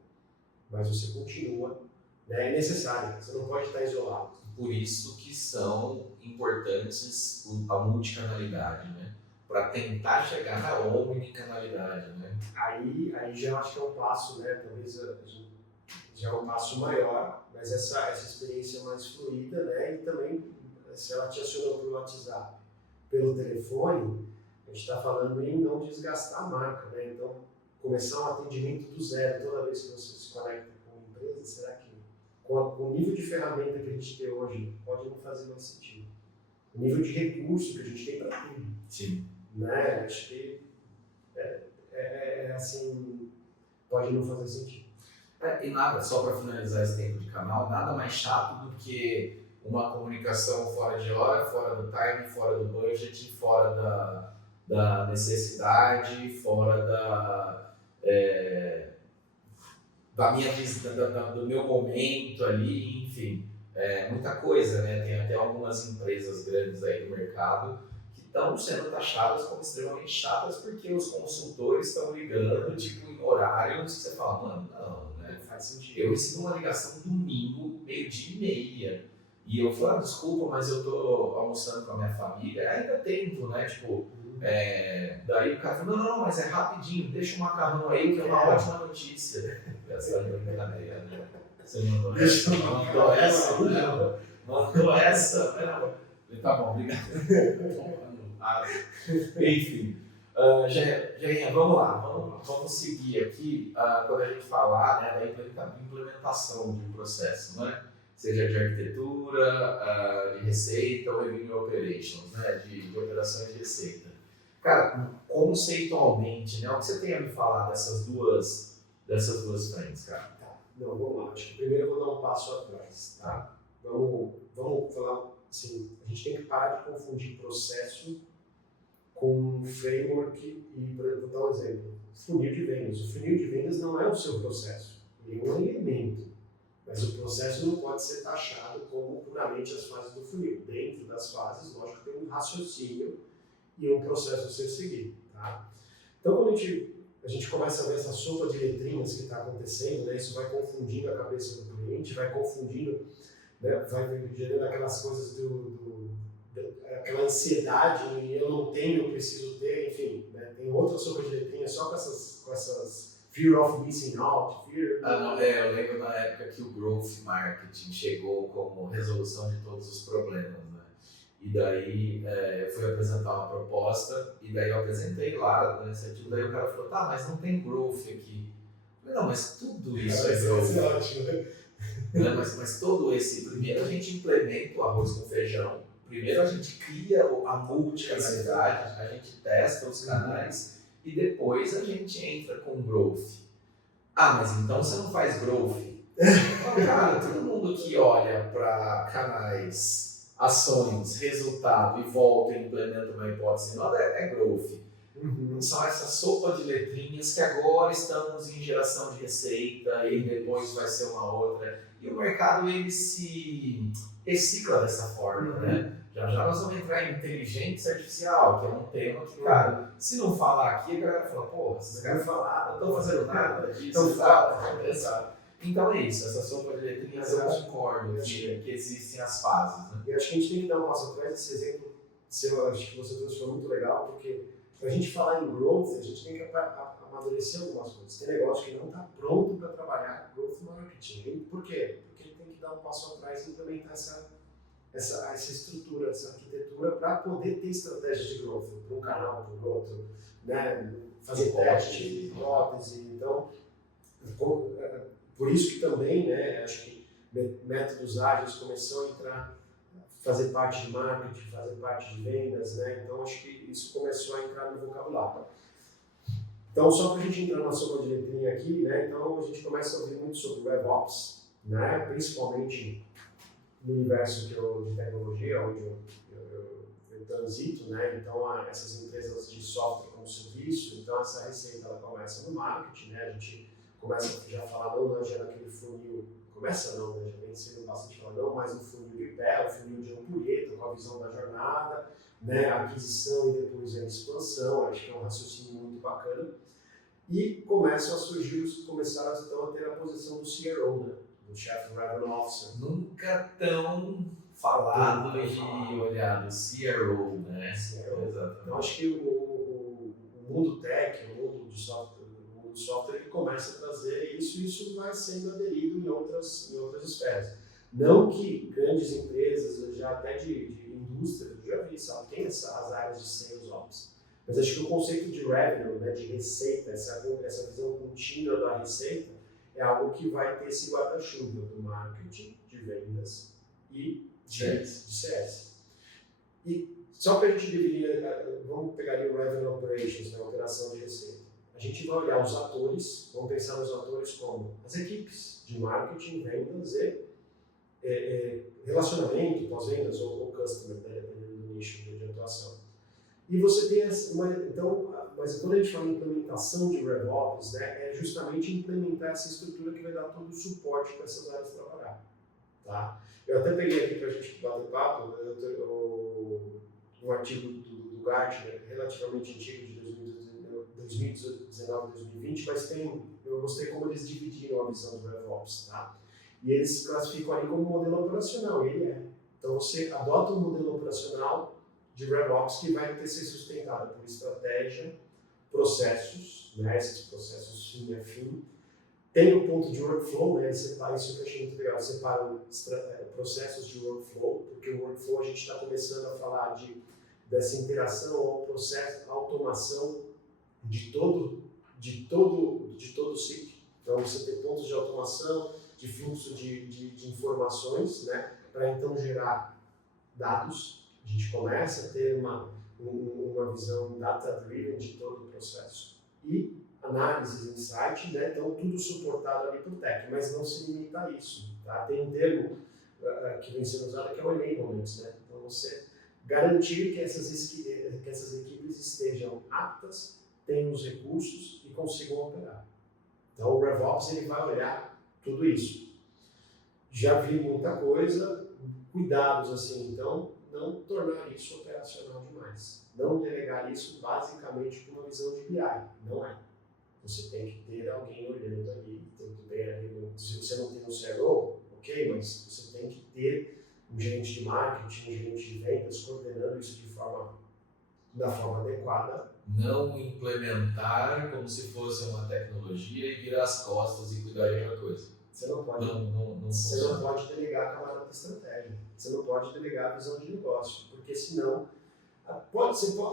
mas você continua, né? É necessário, você não pode estar isolado. Por isso que são importantes a multicanalidade, né? Para tentar chegar na omnicanalidade, né? Aí já acho que é um passo, né? Talvez já é um passo maior, mas essa experiência mais fluida, né? E também, se ela te acionou pelo WhatsApp, pelo telefone, a gente está falando em não desgastar a marca, né? Então, começar um atendimento do zero toda vez que você se conecta com uma empresa, será que com o nível de ferramenta que a gente tem hoje, pode não fazer mais sentido? O nível de recurso que a gente tem para tudo. Sim. Né? Acho que assim, pode não fazer sentido. E nada, só para finalizar esse tempo de canal, nada mais chato do que uma comunicação fora de hora, fora do time, fora do budget, fora da necessidade, fora da minha do meu momento ali, enfim, muita coisa, né? Tem até algumas empresas grandes aí do mercado que estão sendo taxadas como extremamente chatas porque os consultores estão ligando, tipo, em horários que você fala, mano, não, né? Não faz sentido. Eu recebi uma ligação domingo, 12:30, e eu falei, desculpa, mas eu tô almoçando com a minha família, ainda tento, né? Tipo, daí o cara falou, não, mas é rapidinho, deixa o macarrão aí que é uma ótima notícia. Essa brincadeira, né? Você mandou essa? Mandou essa? Não. Mandou essa? Não. Tá bom, obrigado. Enfim, Jainha, vamos lá, vamos seguir aqui quando a gente falar, né, da implementação de um processo, né? Seja de arquitetura, de receita ou revenue operations, né? De operações de receita. Cara, conceitualmente, né, o que você tem a me falar dessas duas frentes, cara? Tá. Não, vamos lá. Acho que primeiro eu vou dar um passo atrás, tá? Vamos falar assim, a gente tem que parar de confundir processo com framework e, por exemplo, vou dar um exemplo. Funil de vendas. O funil de vendas não é o seu processo, ele é um elemento. Mas o processo não pode ser taxado como puramente as fases do funil. Dentro das fases, lógico, tem um raciocínio e um processo a ser seguido. Tá? Então, quando a gente começa a ver essa sopa de letrinhas que está acontecendo, né, isso vai confundindo a cabeça do cliente, vai confundindo, né, vai gerando aquelas coisas aquela ansiedade, eu não tenho, eu preciso ter, enfim, né, tem outra sopa de letrinhas só com essas fear of missing out, fear... Eu lembro na época que o growth marketing chegou como resolução de todos os problemas, né? E daí eu fui apresentar uma proposta, e daí eu apresentei lá, né, daí o cara falou, tá, mas não tem growth aqui. Eu falei, não, mas tudo isso é growth. Isso é ótimo, né? Mas todo esse, primeiro a gente implementa o arroz com feijão, primeiro a gente cria a multicanalidade, a gente testa os canais, e depois a gente entra com growth. Ah, mas então você não faz growth? Então, cara, todo mundo que olha para canais, ações, resultado e volta e implementa uma hipótese nova é growth. São essa sopa de letrinhas que agora estamos em geração de receita e depois vai ser uma outra. E o mercado ele se recicla dessa forma, né? Já nós vamos entrar em inteligência artificial, que é um tema que, cara, se não falar aqui, a galera fala, pô, esses caras falaram, não estão fazendo nada disso. Exato. Então é isso, essa sopa de letrinhas eu concordo que existem as fases. Né? E acho que a gente tem que dar um passo atrás, esse exemplo seu, acho que você trouxe foi muito legal, porque para a gente falar em growth, a gente tem que amadurecer algumas coisas. Tem negócio que não está pronto para trabalhar growth marketing. Por quê? Porque ele tem que dar um passo atrás e implementar essa estrutura, essa arquitetura para poder ter estratégias de growth para um canal, para o outro, né? Fazer teste, hipótese. Então, por isso que também, né, acho que métodos ágeis começou a entrar, fazer parte de marketing, fazer parte de vendas, né? Então acho que isso começou a entrar no vocabulário. Então só para a gente entrar na sopa de letrinha aqui, né? Então a gente começa a ouvir muito sobre RevOps, né? Principalmente no universo de tecnologia, onde eu transito, né? Então essas empresas de software como serviço, então essa receita ela começa no marketing, né? A gente começa já a falar não já naquele funil. Começa não, né? Já vem sendo bastante falado, não, mas o funil de pé, o funil de ampulheta, com a visão da jornada, né? A aquisição e depois a expansão, acho que é um raciocínio muito bacana. E começaram então a ter a posição do CRO, né? Do Chief Revenue Officer. Nunca tão falado de olhar do CRO, né? CRO. Exatamente. Então acho que o mundo tech, o mundo de software, ele começa a trazer isso e isso vai sendo aderido em outras esferas. Não que grandes empresas, já até de indústria, eu já vi, sabe, tem as áreas de sales ops. Mas acho que o conceito de revenue, né, de receita, essa visão contínua da receita, é algo que vai ter esse guarda-chuva do marketing, de vendas e de CS. E só para a gente dividir, vamos pegar ali o revenue operations, né, operação de receita. A gente vai olhar os atores, vamos pensar nos atores como as equipes de marketing, vendas e relacionamento, pós-vendas ou customer, né, dependendo do nicho de atuação. E você tem mas quando a gente fala em implementação de RevOps, né, é justamente implementar essa estrutura que vai dar todo o suporte para essas áreas trabalhar. Tá? Eu até peguei aqui para a gente bater papo, um artigo do Gartner, relativamente antigo, de 2019 2020, mas eu gostei como eles dividiram a visão do RevOps. Tá? E eles classificam ali como modelo operacional, e ele é. Então você adota um modelo operacional de RevOps que vai ter que ser sustentado por estratégia, processos, né, esses processos fim a fim. Tem o ponto de workflow, né, isso que eu achei muito legal, separa processos de workflow, porque o workflow a gente está começando a falar dessa interação ao processo, automação de todo o ciclo. Então você tem pontos de automação, de fluxo de informações, né, para então gerar dados. A gente começa a ter uma visão data-driven de todo o processo. E análises, insight, né, então tudo suportado ali por tech, mas não se limita a isso. Tá? Tem um termo que vem sendo usado que é o enablement. Né? Então você garantir que essas equipes estejam aptas, tenham os recursos e consigam operar. Então o RevOps ele vai olhar tudo isso. Já vi muita coisa, cuidados assim, então não tornar isso operacional demais. Não delegar isso basicamente com uma visão de BI, não é. Você tem que ter alguém olhando ali, tudo bem ali. Se você não tem um CRO, ok, mas você tem que ter um gerente de marketing, um gerente de vendas coordenando isso da forma adequada. Não implementar como se fosse uma tecnologia e virar as costas e cuidar de outra coisa. Você não pode, você não pode delegar a camada da estratégia. Você não pode delegar a visão de negócio, porque senão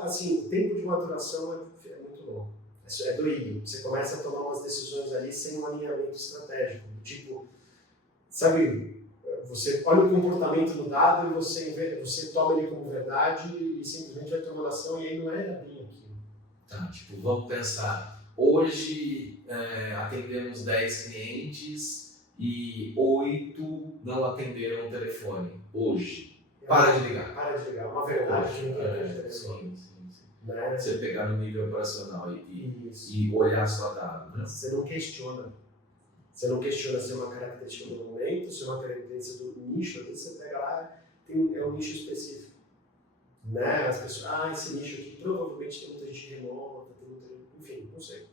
assim, o tempo de maturação é muito longo. É doído. Você começa a tomar umas decisões ali sem um alinhamento estratégico. Tipo, sabe, você olha o comportamento do dado e você toma ele como verdade e simplesmente vai tomando ação e aí não era bem aquilo. Tá, tipo, vamos pensar. Hoje atendemos 10 clientes e 8 não atenderam o telefone. Hoje. Para de ligar. Para de ligar. Uma verdade que ninguém atende o telefone. Sim. Né? Você pegar no nível operacional e olhar só dado. Né? Você não questiona. Você não questiona se é uma característica do momento, se é uma característica do nicho. Às vezes você pega lá, é um nicho específico. Né? As pessoas, esse nicho aqui provavelmente tem muita gente remota, enfim, não sei.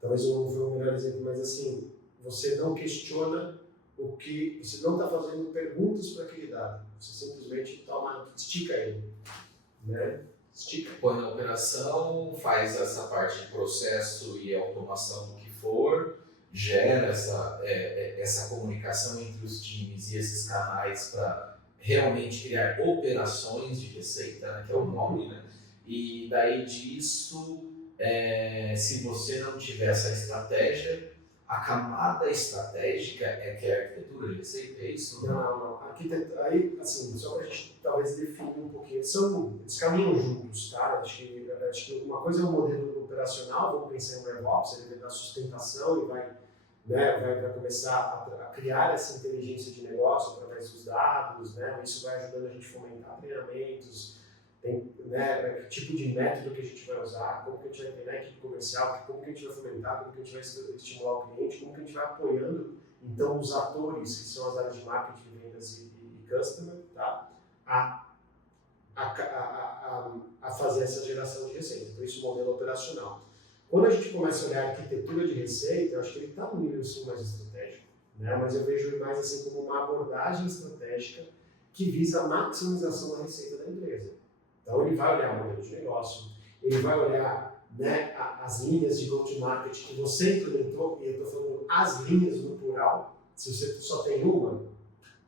Talvez eu não vou o melhor exemplo, mas assim, você não questiona você não está fazendo perguntas para aquele dado. Você simplesmente estica ele. Né? Põe na operação, faz essa parte de processo e automação do que for, gera essa comunicação entre os times e esses canais para realmente criar operações de receita, né, que é o nome, né? E daí disso, se você não tiver essa estratégia, a camada estratégica que é a arquitetura de receita, é isso? Não. Aí, assim, só para a gente talvez definir um pouquinho, eles caminham juntos, tá? Acho que uma coisa é o modelo operacional, vamos pensar em RevOps, ele vai dar sustentação e vai começar a criar essa inteligência de negócio através dos dados, né? Isso vai ajudando a gente a fomentar treinamentos, que tipo de método que a gente vai usar, como que a gente vai treinar a equipe comercial, como que a gente vai fomentar, como que a gente vai estimular o cliente, como que a gente vai apoiando então os atores, que são as áreas de marketing, vendas e customer, tá? a fazer essa geração de receita. Então isso é o modelo operacional. Quando a gente começa a olhar a arquitetura de receita, eu acho que ele está num nível sim mais estratégico, né? Mas eu vejo ele mais assim como uma abordagem estratégica que visa a maximização da receita da empresa. Então ele vai olhar o modelo de negócio, ele vai olhar, né, as linhas de go-to-market que você implementou, e eu estou falando as linhas no plural. Se você só tem uma,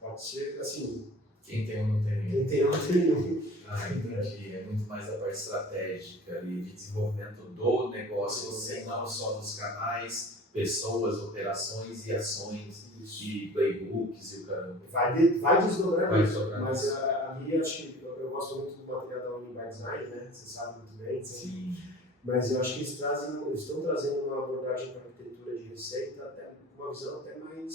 pode ser assim. Quem tem um não tem nenhum. Quem tem um não tem nenhum. Entendi. É muito mais a parte estratégica ali, de desenvolvimento do negócio, não só dos canais, pessoas, operações e ações, de playbooks e o caramba. Vai desdobrar isso, mas isso. ali acho que eu gosto muito do material da Winning by Design, né? Você sabe muito bem. Sim. Mas eu acho que eles estão trazendo uma abordagem para a arquitetura de receita, até uma visão até mais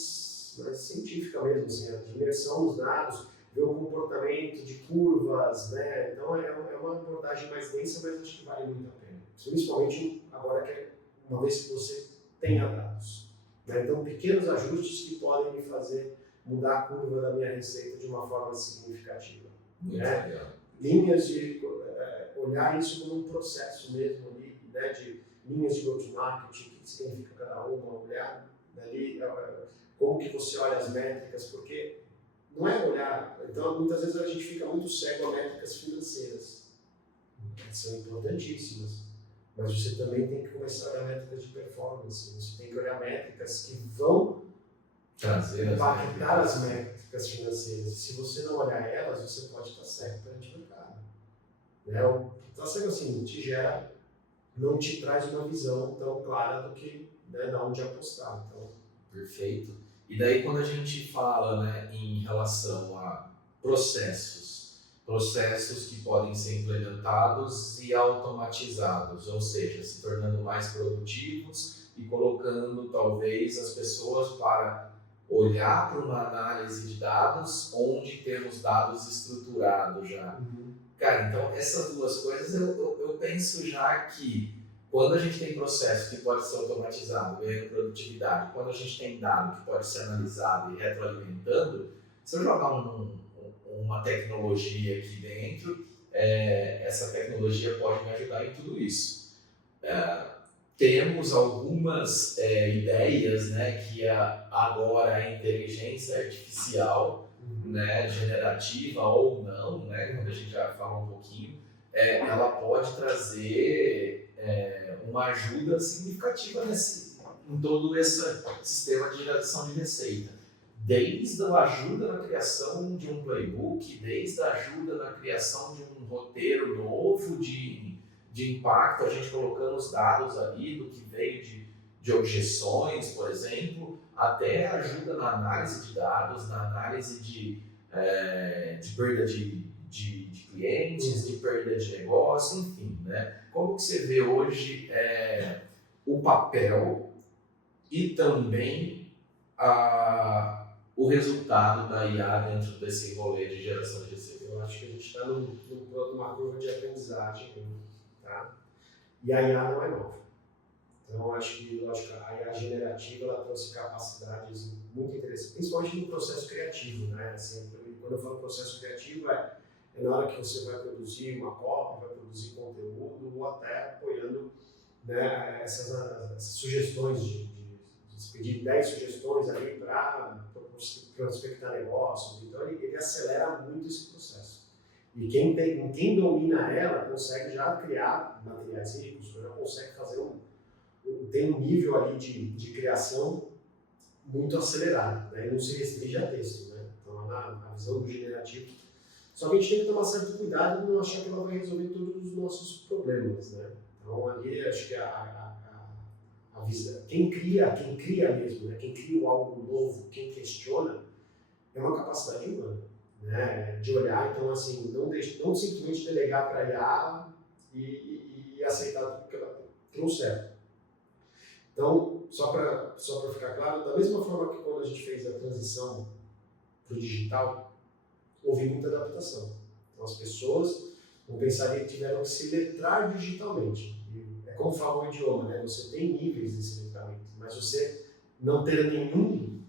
científica mesmo, assim, a imersão nos dados, ver o comportamento de curvas, né? Então é uma abordagem mais densa, mas acho que vale muito a pena. Principalmente agora uma vez que você tenha dados. Né? Então, pequenos ajustes que podem me fazer mudar a curva da minha receita de uma forma significativa. Muito né? legal. Linhas de olhar isso como um processo mesmo ali, né? De linhas de go-to-market, o que significa cada uma, olhar ali, como que você olha as métricas, porque não é olhar, então muitas vezes a gente fica muito cego a métricas financeiras, que são importantíssimas, mas você também tem que começar a olhar métricas de performance, você tem que olhar métricas que vão impactar as métricas financeiras, e se você não olhar elas, você pode estar cego perante o mercado. Né? Então, assim, não te traz uma visão tão clara do que, né, de onde apostar. Então, perfeito. E daí quando a gente fala, né, em relação a processos que podem ser implementados e automatizados, ou seja, se tornando mais produtivos e colocando talvez as pessoas para olhar para uma análise de dados onde temos dados estruturados já. Cara, então essas duas coisas eu penso já que quando a gente tem processo que pode ser automatizado, ganhando produtividade, quando a gente tem dado que pode ser analisado e retroalimentando, se eu jogar uma tecnologia aqui dentro, essa tecnologia pode me ajudar em tudo isso. Temos algumas ideias, né, que agora a inteligência artificial, né, generativa ou não, né, quando a gente já fala um pouquinho, ela pode trazer uma ajuda significativa em todo esse sistema de geração de receita. Desde a ajuda na criação de um playbook, desde a ajuda na criação de um roteiro novo de impacto, a gente colocando os dados ali do que veio de objeções, por exemplo, até ajuda na análise de dados, na análise de perda de clientes, de perda de negócio, enfim, né? Como que você vê hoje o papel e também o resultado da IA dentro desse rolê de geração de receita? Eu acho que a gente está numa curva de aprendizagem, tá? E a IA não é nova. Então, eu acho que, lógico, a IA generativa ela trouxe capacidades muito interessantes, principalmente no processo criativo, né? Assim, quando eu falo processo criativo, é na hora que você vai produzir uma copy, vai produzir conteúdo, ou até apoiando, né, essas sugestões de pedir 10 sugestões ali para prospectar negócios. Então, ele acelera muito esse processo. E quem domina ela consegue já criar materiais ricos, já consegue fazer tem um nível ali de criação muito acelerado, né? E não se restringe a texto, né? Então, a visão do generativo. Só que a gente tem que tomar certo cuidado de não achar que ela vai resolver todos os nossos problemas, né? Então, ali, acho que a visão, quem cria mesmo, né? Quem cria algo novo, quem questiona, é uma capacidade humana, né? De olhar, então, assim, não simplesmente delegar para a IA e aceitar tudo que ela trouxer. Então, só para ficar claro, da mesma forma que quando a gente fez a transição para o digital, houve muita adaptação. Então, as pessoas vão pensar que tiveram que se letrar digitalmente. É como fala o idioma, né? Você tem níveis desse letramento, mas você não ter nenhum,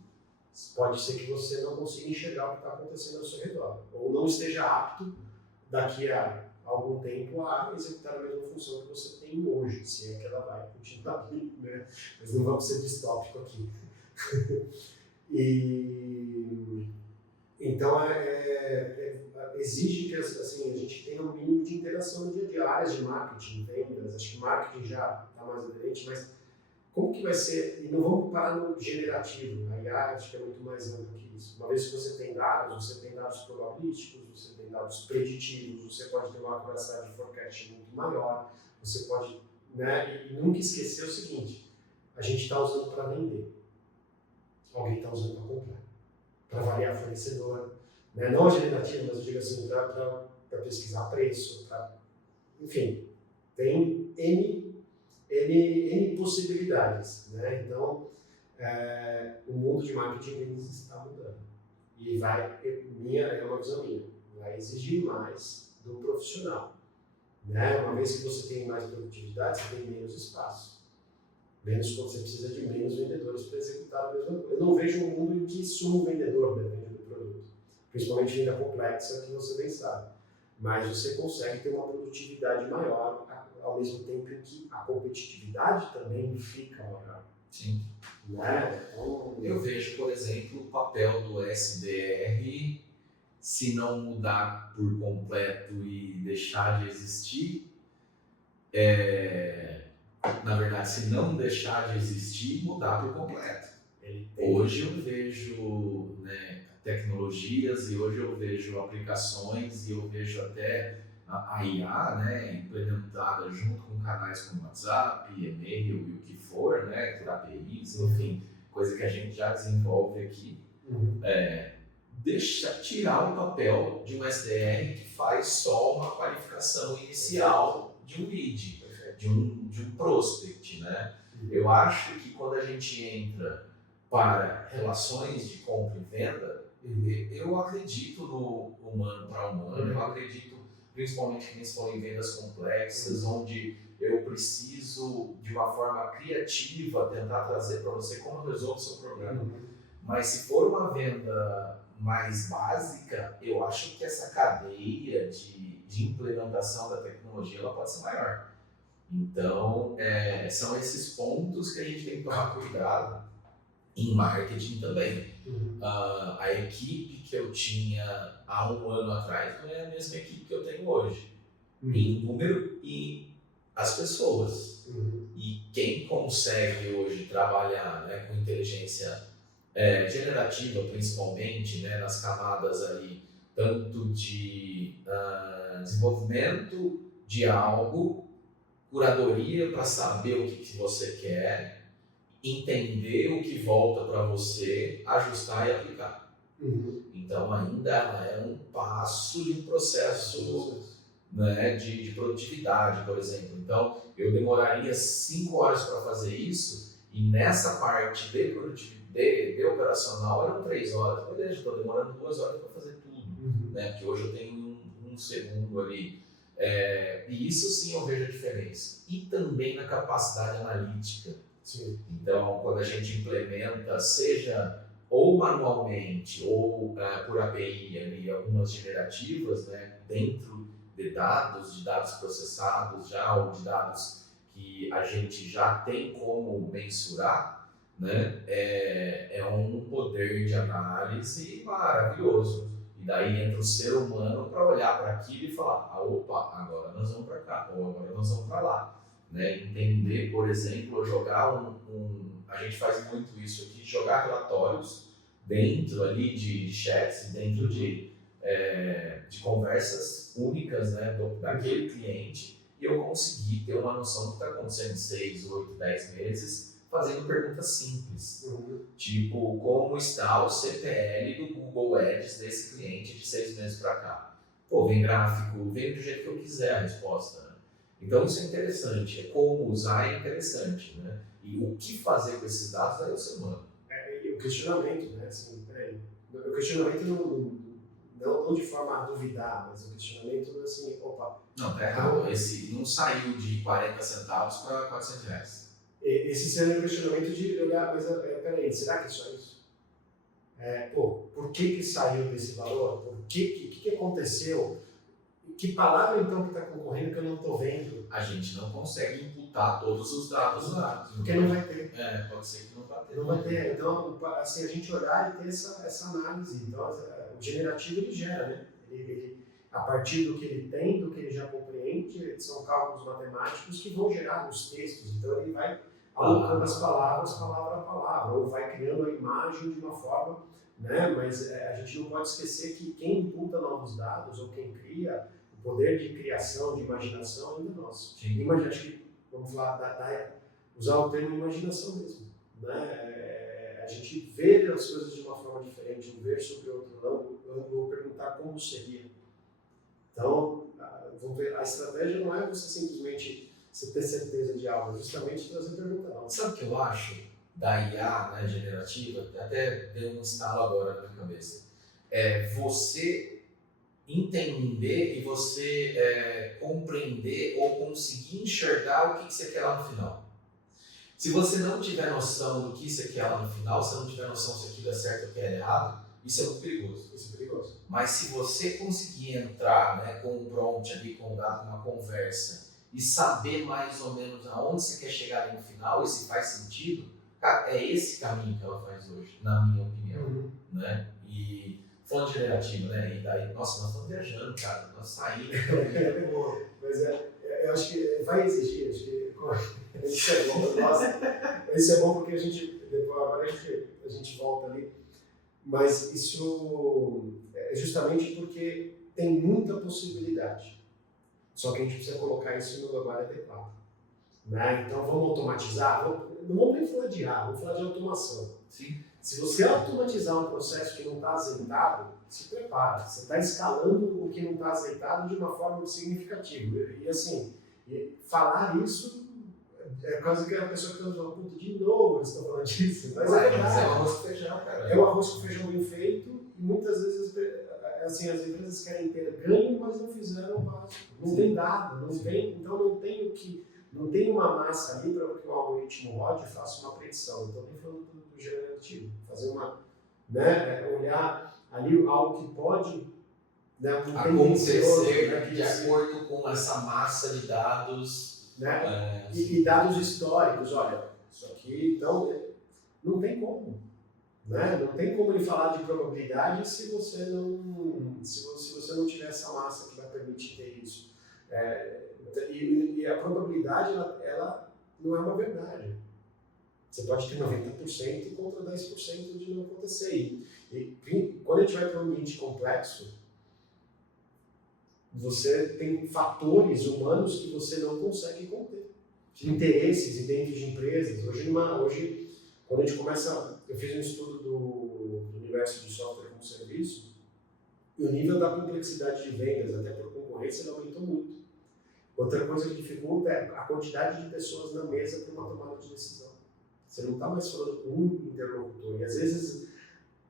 pode ser que você não consiga enxergar o que está acontecendo ao seu redor, ou não esteja apto daqui a algum tempo a executar a mesma função que você tem hoje, se é que ela vai continuar aqui, né? Mas não vamos ser distópico aqui. Então, exige que assim, a gente tenha um mínimo de interação no dia a dia, áreas de marketing, vendas, acho que marketing já está mais aderente, mas como que vai ser, e não vamos parar no generativo, a IA acho que é muito mais amplo que isso. Uma vez que você tem dados probabilísticos, você tem dados preditivos, você pode ter uma capacidade de forecast muito maior, você pode, né, e nunca esquecer o seguinte, a gente está usando para vender, alguém está usando para comprar, para avaliar fornecedor, né, não a generativa, mas eu digo assim, para pesquisar preço, enfim. tem N possibilidades, né? Então, o mundo de marketing de vendas está mudando. E é uma visão minha, vai exigir mais do profissional, né? Uma vez que você tem mais produtividade, você tem menos espaço. Você precisa de menos vendedores para executar a mesma coisa. Eu não vejo um mundo em que só um vendedor depende do produto, principalmente venda complexa, que você bem sabe. Mas você consegue ter uma produtividade maior, ao mesmo tempo em que a competitividade também fica maior. Sim. Né? Então, eu vejo, por exemplo, o papel do SDR, se não mudar por completo e deixar de existir, na verdade, se não deixar de existir, mudar por completo. Hoje eu vejo, né, tecnologias e hoje eu vejo aplicações e eu vejo até a IA, né, implementada junto com canais como WhatsApp, e-mail e o que for, né, por APIs, enfim, coisa que a gente já desenvolve aqui. Tirar o papel de um SDR que faz só uma qualificação inicial de um lead, de um prospect, né? Eu acho que quando a gente entra para relações de compra e venda, eu acredito no humano para humano, eu acredito principalmente que falou em vendas complexas, onde eu preciso de uma forma criativa tentar trazer para você como resolve o seu problema. Mas se for uma venda mais básica, eu acho que essa cadeia de implementação da tecnologia ela pode ser maior. Então, são esses pontos que a gente tem que tomar cuidado em marketing também. A equipe que eu tinha há um ano atrás não é a mesma equipe que eu tenho hoje, em número e as pessoas. E quem consegue hoje trabalhar, né, com inteligência generativa, principalmente, né, nas camadas ali, tanto de desenvolvimento de algo, curadoria para saber o que você quer, entender o que volta para você, ajustar e aplicar. Então ainda é um passo de um processo, né, de produtividade, por exemplo. Então eu demoraria 5 horas para fazer isso e nessa parte de produtividade, de operacional eram 3 horas. Beleza, estou demorando 2 horas para fazer tudo, né? Porque hoje eu tenho um segundo ali. E isso sim eu vejo a diferença. E também na capacidade analítica. Sim. Então, quando a gente implementa, seja ou manualmente ou por API, ali, algumas generativas, né, dentro de dados processados já, ou de dados que a gente já tem como mensurar, né, é um poder de análise maravilhoso. E daí entra o ser humano para olhar para aquilo e falar, opa, agora nós vamos para cá, ou agora nós vamos para lá. Né? Entender, por exemplo, jogar a gente faz muito isso aqui, jogar relatórios dentro ali de chats, dentro de conversas únicas, né, daquele cliente, e eu conseguir ter uma noção do que está acontecendo em 6, 8, 10 meses, fazendo perguntas simples, tipo, como está o CPL do Google Ads desse cliente de 6 meses para cá? Pô, vem gráfico, vem do jeito que eu quiser a resposta, né? Então isso é interessante, como usar é interessante, né? E o que fazer com esses dados aí é o ser humano. E o questionamento, né? Assim, o questionamento não de forma a duvidar, mas o questionamento assim, opa... Não, tá errado. Esse não saiu de 40 centavos para 400 reais. Esse seria o questionamento de olhar, mas peraí, será que é só isso? Por que saiu desse valor? Por que aconteceu? Que palavra então que está concorrendo que eu não estou vendo? A gente não consegue imputar todos os dados lá. Porque não vai ter. Pode ser que não vai ter. Não vai ter. Então, assim, a gente olhar e ter essa análise. Então, o generativo ele gera, né? Ele, a partir do que ele tem, do que ele já compreende, são cálculos matemáticos que vão gerar os textos. Então, ele vai alocando as palavras, palavra a palavra, ou vai criando a imagem de uma forma, né? Mas a gente não pode esquecer que quem imputa novos dados, ou quem cria, o poder de criação, de imaginação ainda é nosso. Imagina, acho que, vamos falar, usar o termo imaginação mesmo. Né? A gente ver as coisas de uma forma diferente, ver sobre outro ângulo, perguntar como seria. Então, a estratégia não é você simplesmente você ter certeza de algo, é justamente trazer pergunta não. Sabe o que eu acho da IA, né, generativa? Até deu um estalo agora na minha cabeça. É você entender e você compreender ou conseguir enxergar o que você quer lá no final. Se você não tiver noção do que você quer lá no final, se não tiver noção se aquilo é certo ou que é errado, isso é muito perigoso. Isso é perigoso. Mas se você conseguir entrar, né, com um prompt ali, com uma conversa, e saber mais ou menos aonde você quer chegar ali no final, e se faz sentido, cara, é esse caminho que ela faz hoje, na minha opinião. Né? E falando de generativa, né? E daí, nossa, nós estamos viajando, cara, nós saímos. Mas eu acho que vai exigir, acho que isso é bom, nossa, isso é bom porque a gente, depois, agora a gente volta ali, mas isso é justamente porque tem muita possibilidade, só que a gente precisa colocar isso no lugar adequado. Né? Então vamos automatizar, não vamos nem falar de IA, vamos falar de automação. Sim. Se você automatizar um processo que não está azeitado, se prepara. Você está escalando o que não está azeitado de uma forma significativa. E assim, falar isso é quase que a pessoa que está falando, puta, de novo eles estão falando disso. Mas é verdade. Mas é um arroz com feijão, cara. É um arroz com feijão bem feito e muitas vezes assim, as empresas querem ter ganho, mas não fizeram o básico. Não tem dado, não tem, então não tem o que. Não tem uma massa ali para que o algoritmo rode e faça uma predição. Então, nem falando do generativo. Fazer uma, né, olhar ali algo que pode, né, acontecer, né, de acordo com essa massa de dados. Né, e dados históricos. Olha, isso aqui, então, não tem como. Né? Não tem como ele falar de probabilidade se você não tiver essa massa que vai permitir ter isso. E a probabilidade, ela não é uma verdade. Você pode ter 90% contra 10% de não acontecer. E quando a gente vai para um ambiente complexo, você tem fatores humanos que você não consegue conter. Interesses dentro de empresas. Hoje, quando a gente começa... Eu fiz um estudo do universo de software como serviço e o nível da complexidade de vendas, até por concorrência, ele aumentou muito. Outra coisa que dificulta é a quantidade de pessoas na mesa para uma tomada de decisão. Você não está mais falando com um interlocutor. E às vezes,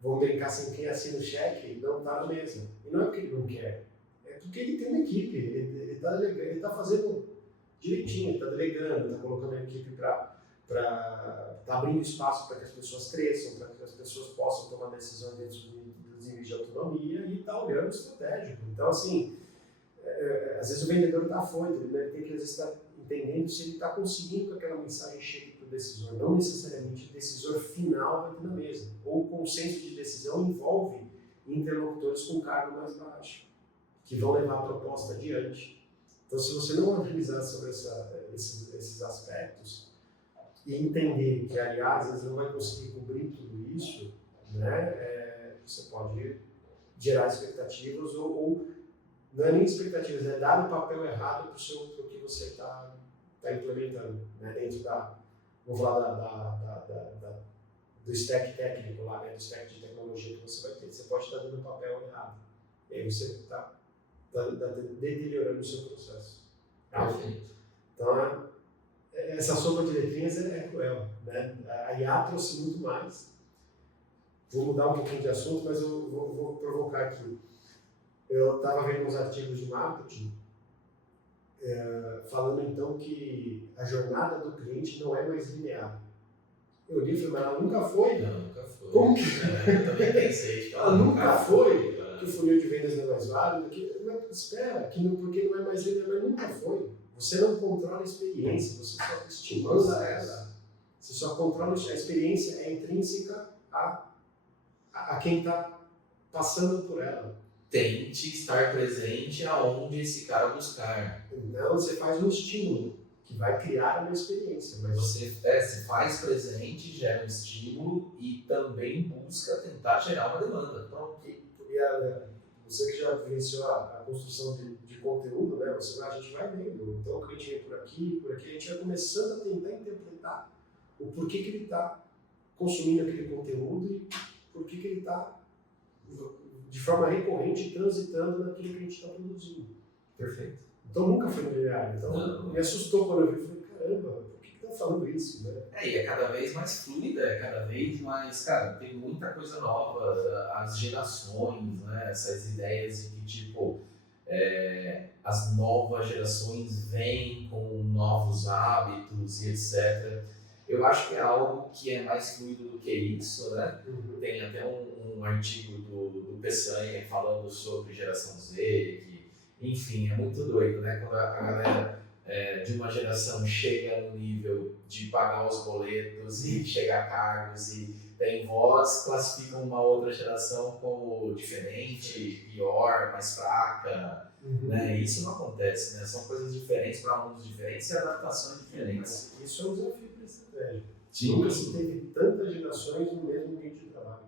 vamos brincar assim, quem assina o cheque não está na mesa. E não é porque ele não quer, é porque ele tem uma equipe. Ele está fazendo direitinho, ele está delegando, está colocando a equipe para abrindo espaço para que as pessoas cresçam, para que as pessoas possam tomar decisões dentro dos níveis de autonomia e está olhando estratégico. Então, assim, às vezes o vendedor está afoito, ele tem que às vezes estar entendendo se ele está conseguindo que aquela mensagem chegue para o decisor. Não necessariamente o decisor final vai ter na mesa. Ou o consenso de decisão envolve interlocutores com cargo mais baixo, que vão levar a proposta adiante. Então, se você não analisar sobre esses aspectos e entender que, aliás, às vezes não vai conseguir cobrir tudo isso, né, você pode gerar expectativas ou não é nem expectativas, é dar o papel errado para o que você está implementando, né, dentro vamos falar do stack técnico lá, né, do stack de tecnologia que você vai ter. Você pode estar dando o papel errado. E aí você está deteriorando o seu processo. Então, essa sopa de letrinhas é cruel. Né? A IA trouxe muito mais. Vou mudar um pouquinho de assunto, mas eu vou provocar aqui. Eu estava vendo uns artigos de marketing falando então que a jornada do cliente não é mais linear. Eu li e falei, mas ela nunca foi? Não, nunca foi. Como que? Eu também pensei que ela nunca foi? Que o funil de vendas não é mais válido? Espera, porque não é mais linear, mas nunca foi. Você não controla a experiência, você só estimula ela. Você só controla a experiência, é intrínseca a quem está passando por ela. Tente estar presente aonde esse cara buscar. Então você faz um estímulo que vai criar uma experiência. Mas você se faz presente, gera um estímulo e também busca tentar gerar uma demanda. Então, você que já vivenciou a construção de conteúdo, né? A gente vai vendo. Então o cliente vem por aqui, a gente vai começando a tentar interpretar o porquê que ele está consumindo aquele conteúdo e por que ele está de forma recorrente transitando naquilo que a gente está produzindo. Perfeito. Então nunca foi linear. Então me assustou quando eu vi, falei, caramba, por que estão falando isso, né? E é cada vez mais fluida, é cada vez mais, cara, tem muita coisa nova, as gerações, né, essas ideias de que, tipo, as novas gerações vêm com novos hábitos e etc. Eu acho que é algo que é mais fluido do que isso, né? Uhum. Tem até um artigo do Peçanha falando sobre geração Z, que, enfim, é muito doido, né? Quando a galera de uma geração chega no nível de pagar os boletos e chegar a cargos e tem voz, classificam uma outra geração como diferente, pior, mais fraca, né? Isso não acontece, né? São coisas diferentes para mundos diferentes e adaptações diferentes. Isso é um desafio para a estratégia. Sim. Nunca se teve tantas gerações no mesmo ambiente de trabalho.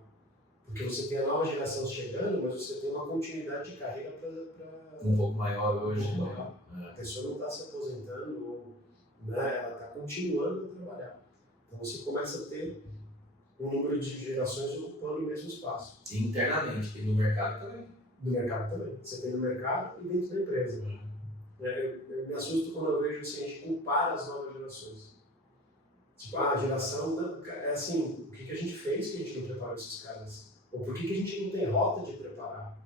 Porque você tem a nova geração chegando, mas você tem uma continuidade de carreira para um pouco maior hoje. A pessoa não está se aposentando, né? Ela está continuando a trabalhar. Então você começa a ter um número de gerações ocupando o mesmo espaço. E internamente, e no mercado também. No mercado também. Você tem no mercado e dentro da empresa. Eu me assusto quando eu vejo assim, a gente compara as novas gerações. Tipo, a geração, é assim, o que a gente fez que a gente não preparou esses caras? Ou por que a gente não tem rota de preparar?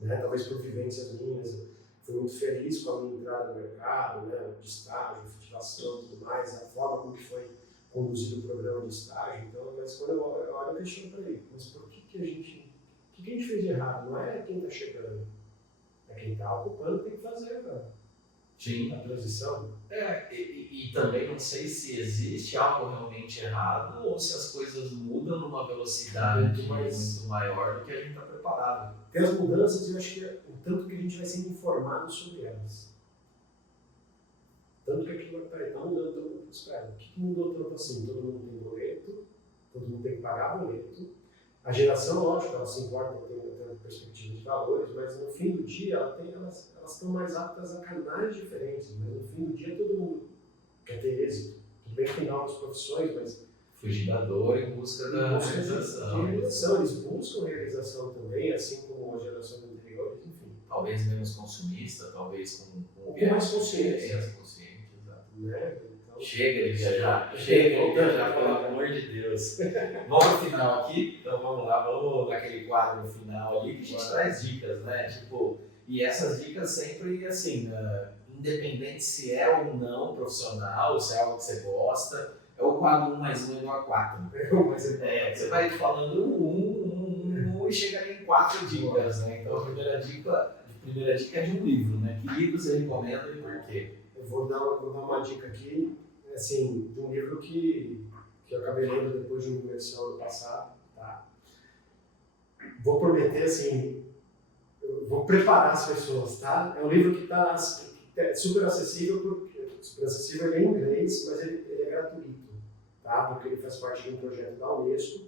Né? Talvez por vivências minhas, eu fui muito feliz com a minha entrada no mercado, né? De estágio, efetivação e tudo mais, a forma como que foi conduzido o programa de estágio. Então, mas quando eu olho, eu questiono para ele, mas por que a gente, o que a gente fez de errado? Não é quem está chegando, é quem está ocupando, tem que fazer, cara. Sim. A transição. E também não sei se existe algo realmente errado ou se as coisas mudam numa velocidade muito maior do que a gente está preparado. Tem as mudanças e eu acho que é o tanto que a gente vai sendo informado sobre elas. Tanto que aquilo vai estar mudando tanto. Espera, o que mudou tanto assim? Todo mundo tem boleto, todo mundo tem que pagar boleto. A geração, lógico, ela se importa, tem uma perspectiva de valores, mas no fim do dia elas estão mais aptas a canais diferentes. Mas no fim do dia todo mundo quer ter êxito. Tudo bem que tem novas profissões, mas fugir da dor em busca da realização. Eles buscam realização também, assim como as gerações anteriores, enfim. Talvez menos consumista, talvez com mais consciente. Mais consciente, exato. Né? Chega de viajar, pelo amor de Deus. Vamos ao final aqui, então vamos lá, vamos naquele quadro final ali que a gente traz dicas, né? Tipo, e essas dicas sempre, assim, independente se é ou não profissional, se é algo que você gosta, é o quadro 1 mais 1 igual a 4. Você vai falando 1 e chega ali em 4 dicas, né? Então a primeira dica é de um livro, né? Que livro você recomenda e por quê? Eu vou dar uma dica aqui, assim, de um livro que eu acabei lendo depois de uma imersão ano passado, tá? Vou prometer, assim, eu vou preparar as pessoas, tá? É um livro que está super acessível, ele é em inglês, mas ele é gratuito, tá? Porque ele faz parte de um projeto da Unesco.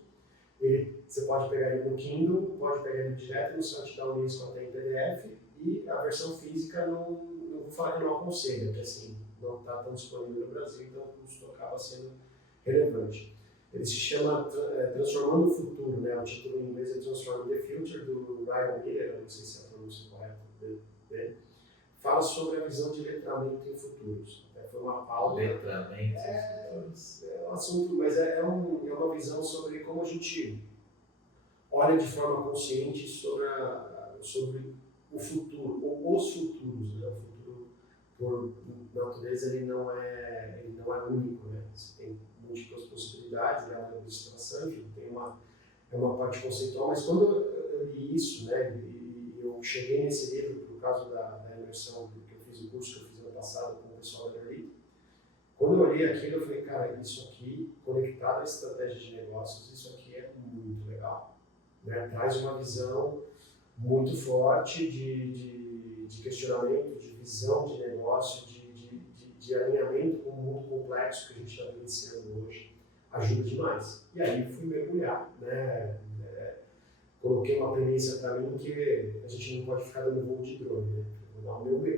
Você pode pegar ele no Kindle, pode pegar ele direto no site da Unesco até em PDF, e a versão física eu vou falar que não aconselho, porque assim, não está tão disponível no Brasil, então o custo acaba sendo relevante. Ele se chama Transformando o Futuro, né? O título em inglês é Transforming the Future, do Ryan Miller, não sei se é a pronúncia correta dele. Fala sobre a visão de letramento em futuros. Foi uma pauta. Letramento em futuros. É um assunto, mas é uma visão sobre como a gente olha de forma consciente sobre o futuro, ou os futuros, né? O futuro, por natureza, ele não é único, né? Você tem múltiplas possibilidades, é uma ilustração, enfim, tem uma parte conceitual, mas quando eu li isso, né, e eu cheguei nesse livro por causa da imersão que eu fiz, o curso que eu fiz ano passado com o pessoal da Nerlito, quando eu olhei aquilo, eu falei, cara, isso aqui, conectado à estratégia de negócios, isso aqui é muito legal, né? Traz uma visão muito forte de questionamento, de visão de negócio, de alinhamento com o mundo complexo que a gente está vivenciando hoje, ajuda demais. E aí fui mergulhar, né? Coloquei uma premissa para mim que a gente não pode ficar dando voo de drone, né?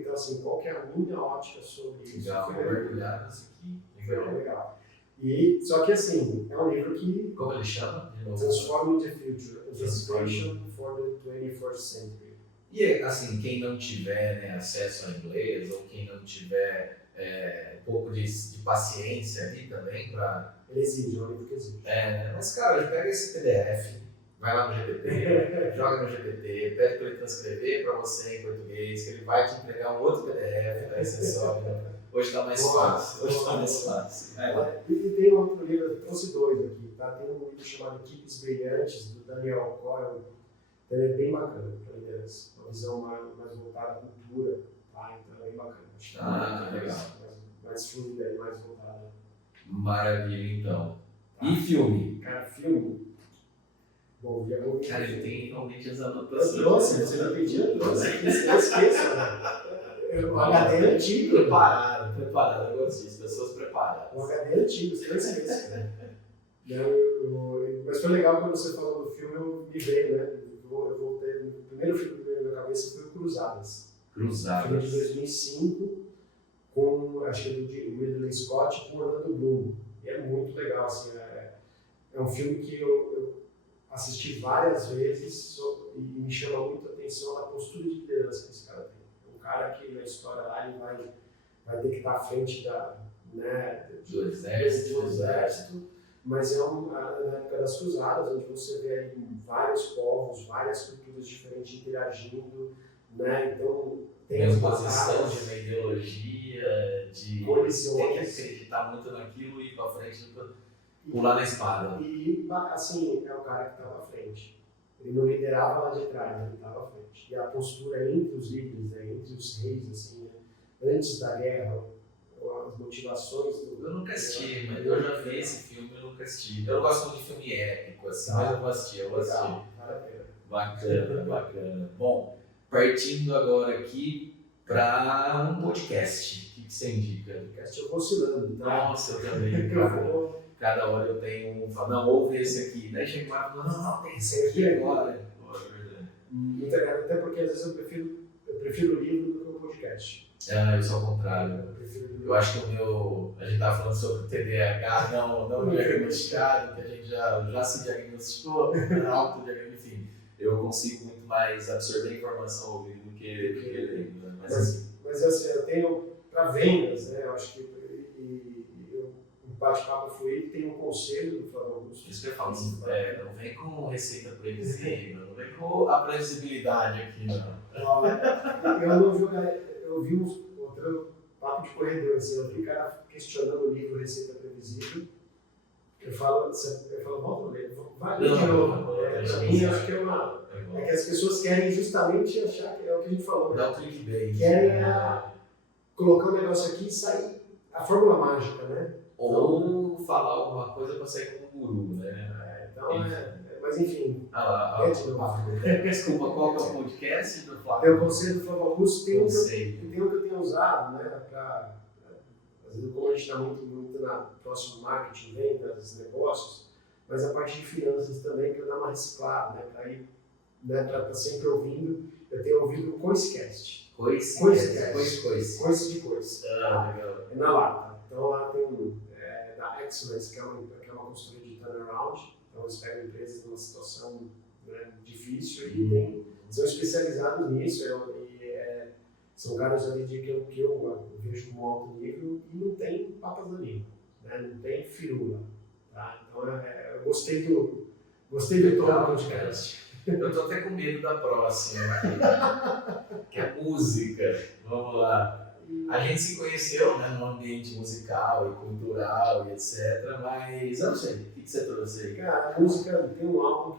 Então assim, qual que é a minha ótica sobre isso? Legal, mergulhar nisso aqui. Legal. E, só que assim, é um livro que Como ele chama? De novo? Transforming the Future, Anticipation for the 21st Century. E assim, quem não tiver, né, acesso ao inglês ou quem não tiver um pouco de paciência ali também para... Ele exige, é um livro que exige. Mas cara, pega esse PDF, vai lá no GPT, joga no GPT, pede para ele transcrever para você em português, que ele vai te entregar um outro PDF, daí você sobe. Hoje está mais fácil. Hoje está mais fácil. E tem outro livro, eu trouxe dois aqui, tá? Tem um livro chamado Equipes Brilhantes, do Daniel Coyle. Ele é bem bacana para liderança, uma visão mais voltada à cultura, tá? Então é bem bacana. Acho que legal. Mais fluida e mais voltada. Maravilha, então. Tá. E filme? Cara, filme. Bom, já vou. Cara, ele tem realmente as anotações. Eu trouxe, você não pediu, eu trouxe. Eu esqueço, né? O HD é antigo. Preparado, eu gosto disso, pessoas preparadas. O HD é antigo, você não esquece, né? Mas foi legal quando você falou do filme, eu me veio, né? Eu voltei, o primeiro filme que veio na minha cabeça foi o Cruzadas. Filme de 2005, com, acho que é do Ridley Scott, com Orlando Bloom. E é muito legal, assim, é um filme que eu assisti várias vezes e me chama muito a atenção a postura de liderança que esse cara tem. Um cara que na história lá ele vai ter que estar à frente do exército, mas na época das cruzadas, onde você vê aí vários povos, várias culturas diferentes interagindo, né? Então tem as posição de uma ideologia, de colisões, tem que acreditar muito naquilo e ir para frente, pular na espada. E assim, é o cara que estava à frente. Ele não liderava lá de trás, ele estava à frente. E a postura entre os líderes, né? Entre os reis, assim, né? Antes da guerra, as motivações do... Eu nunca assisti, mas eu já vi esse filme, eu nunca assisti. Eu não gosto muito de filme épico, assim, mas eu vou assistir, Bacana. Bom, partindo agora aqui para um podcast. O que você indica? Eu vou oscilando, tá? Nossa, eu também, cara. Cada hora eu tenho um, falo, não, ouve esse aqui. Daí chega lá e fala, não, tem esse aqui agora. Até porque às vezes eu prefiro o livro do que o podcast. Eu sou ao contrário. Eu acho que a gente estava falando sobre TDAH, não diagnosticado, que a gente já se diagnosticou, autodiagnóstico, enfim. Eu consigo muito mais absorver informação ouvindo do que lendo. Mas assim, eu tenho, para vendas, né, eu acho que um bate-papo fluido tem um conselho do Flávio Augusto. Isso que eu falo, não vem com receita previsível, não vem com a previsibilidade aqui, não. Eu vi outro papo de corredor, assim, eu vi o cara questionando o livro Receita Previsível. Eu falo, volta a ler, vai ler de novo. Para mim, acho que é que as pessoas querem justamente achar que é o que a gente falou. Né? Dá o clickbait. Querem colocar um negócio aqui e sair a fórmula mágica, né? Ou falar alguma coisa para sair como guru, né? Mas enfim. Desculpa, qual que é o podcast do Flávio? É o conselho do Flávio Augusto, tem um que eu tenho usado, né? Às vezes, como a gente está muito na próximo marketing, vendas, negócios, mas a parte de finanças também, para dar uma reciclada, né? Para ir, né? Para estar sempre ouvindo. Eu tenho ouvido o Coiscast. Coice de coice. Legal. É na lata. Então lá tem da Excellence, que é uma consultoria de turnaround. Então eles pegam empresas numa situação, né, difícil e são especializados nisso. São caras ali que eu vejo como alto nível e não tem papas na língua, né? Não tem firula. Tá? Então eu gostei do tom do podcast. Eu tô até com medo da próxima, que é música. Vamos lá. A gente se conheceu, né, num ambiente musical e cultural e etc. Mas eu não sei, o que você trouxe aí? Cara, a música tem um álbum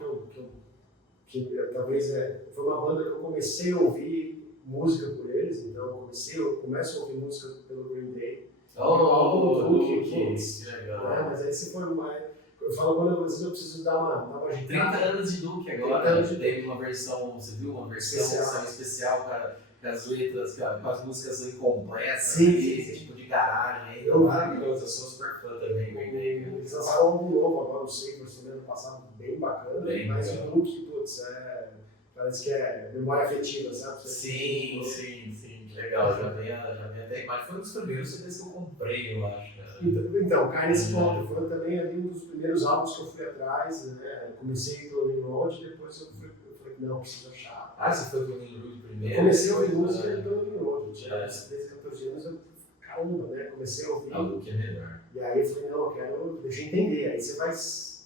que talvez foi uma banda que eu comecei a ouvir música por eles, então eu começo a ouvir música pelo Green Day. Que legal. Mas aí se for mais. Eu falo, quando às vezes eu preciso dar uma agitada. 30 anos de Duke agora, teve uma versão, você viu? Uma versão especial para as letras, com as músicas incompletas, esse tipo de garagem. Eu sou super fã também, Green Day. Eles lançaram um álbum novo agora, o Sabres, também ano passado, bem bacana, mas o Duke, putz, parece que é memória afetiva, sabe? Sim, legal, já vem até imagem. Foi um dos primeiros CDs que eu comprei, eu acho. Então, cai nesse ponto. Foi também ali um dos primeiros álbuns que eu fui atrás, né? Eu comecei pelo Nimrod, depois eu falei, não, preciso achar. Ah, você foi pelo Nimrod primeiro? Eu comecei a ouvir música pelo Nimrod. Eu tinha 13, 14 anos, eu caramba, né? Comecei a ouvir. Algo que é melhor. E aí eu falei, não, eu quero, deixa eu entender. Aí você vai,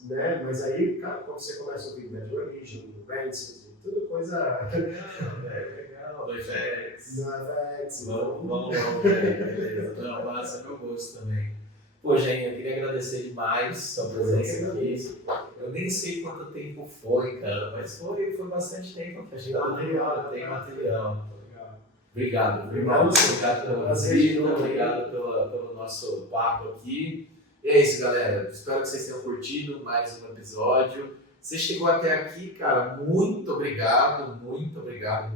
né? Mas aí, cara, quando você começa a ouvir Bad Religion, Rancid, tudo coisa... Legal, do FX. Do FX. Vamos, beleza. Não, massa, meu gosto também. Pô, Gen, eu queria agradecer demais sua presença aqui. Eu nem sei quanto tempo foi, cara, mas foi bastante tempo que a gente tem material. Obrigado pela visita, obrigado pelo nosso papo aqui. E é isso, galera. Espero que vocês tenham curtido mais um episódio. Você chegou até aqui, cara, muito obrigado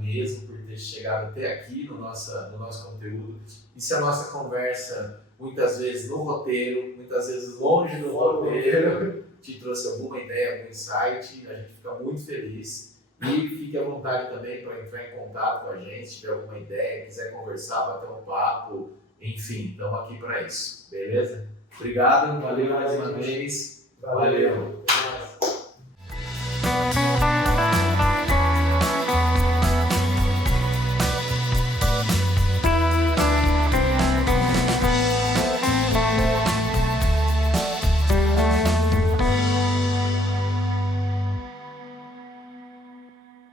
mesmo por ter chegado até aqui no nosso conteúdo. E se a nossa conversa, muitas vezes no roteiro, muitas vezes longe do roteiro, te trouxe alguma ideia, algum insight, a gente fica muito feliz. E fique à vontade também para entrar em contato com a gente, se tiver alguma ideia, quiser conversar, bater um papo, enfim, estamos aqui para isso, beleza? Obrigado, valeu mais uma vez, valeu.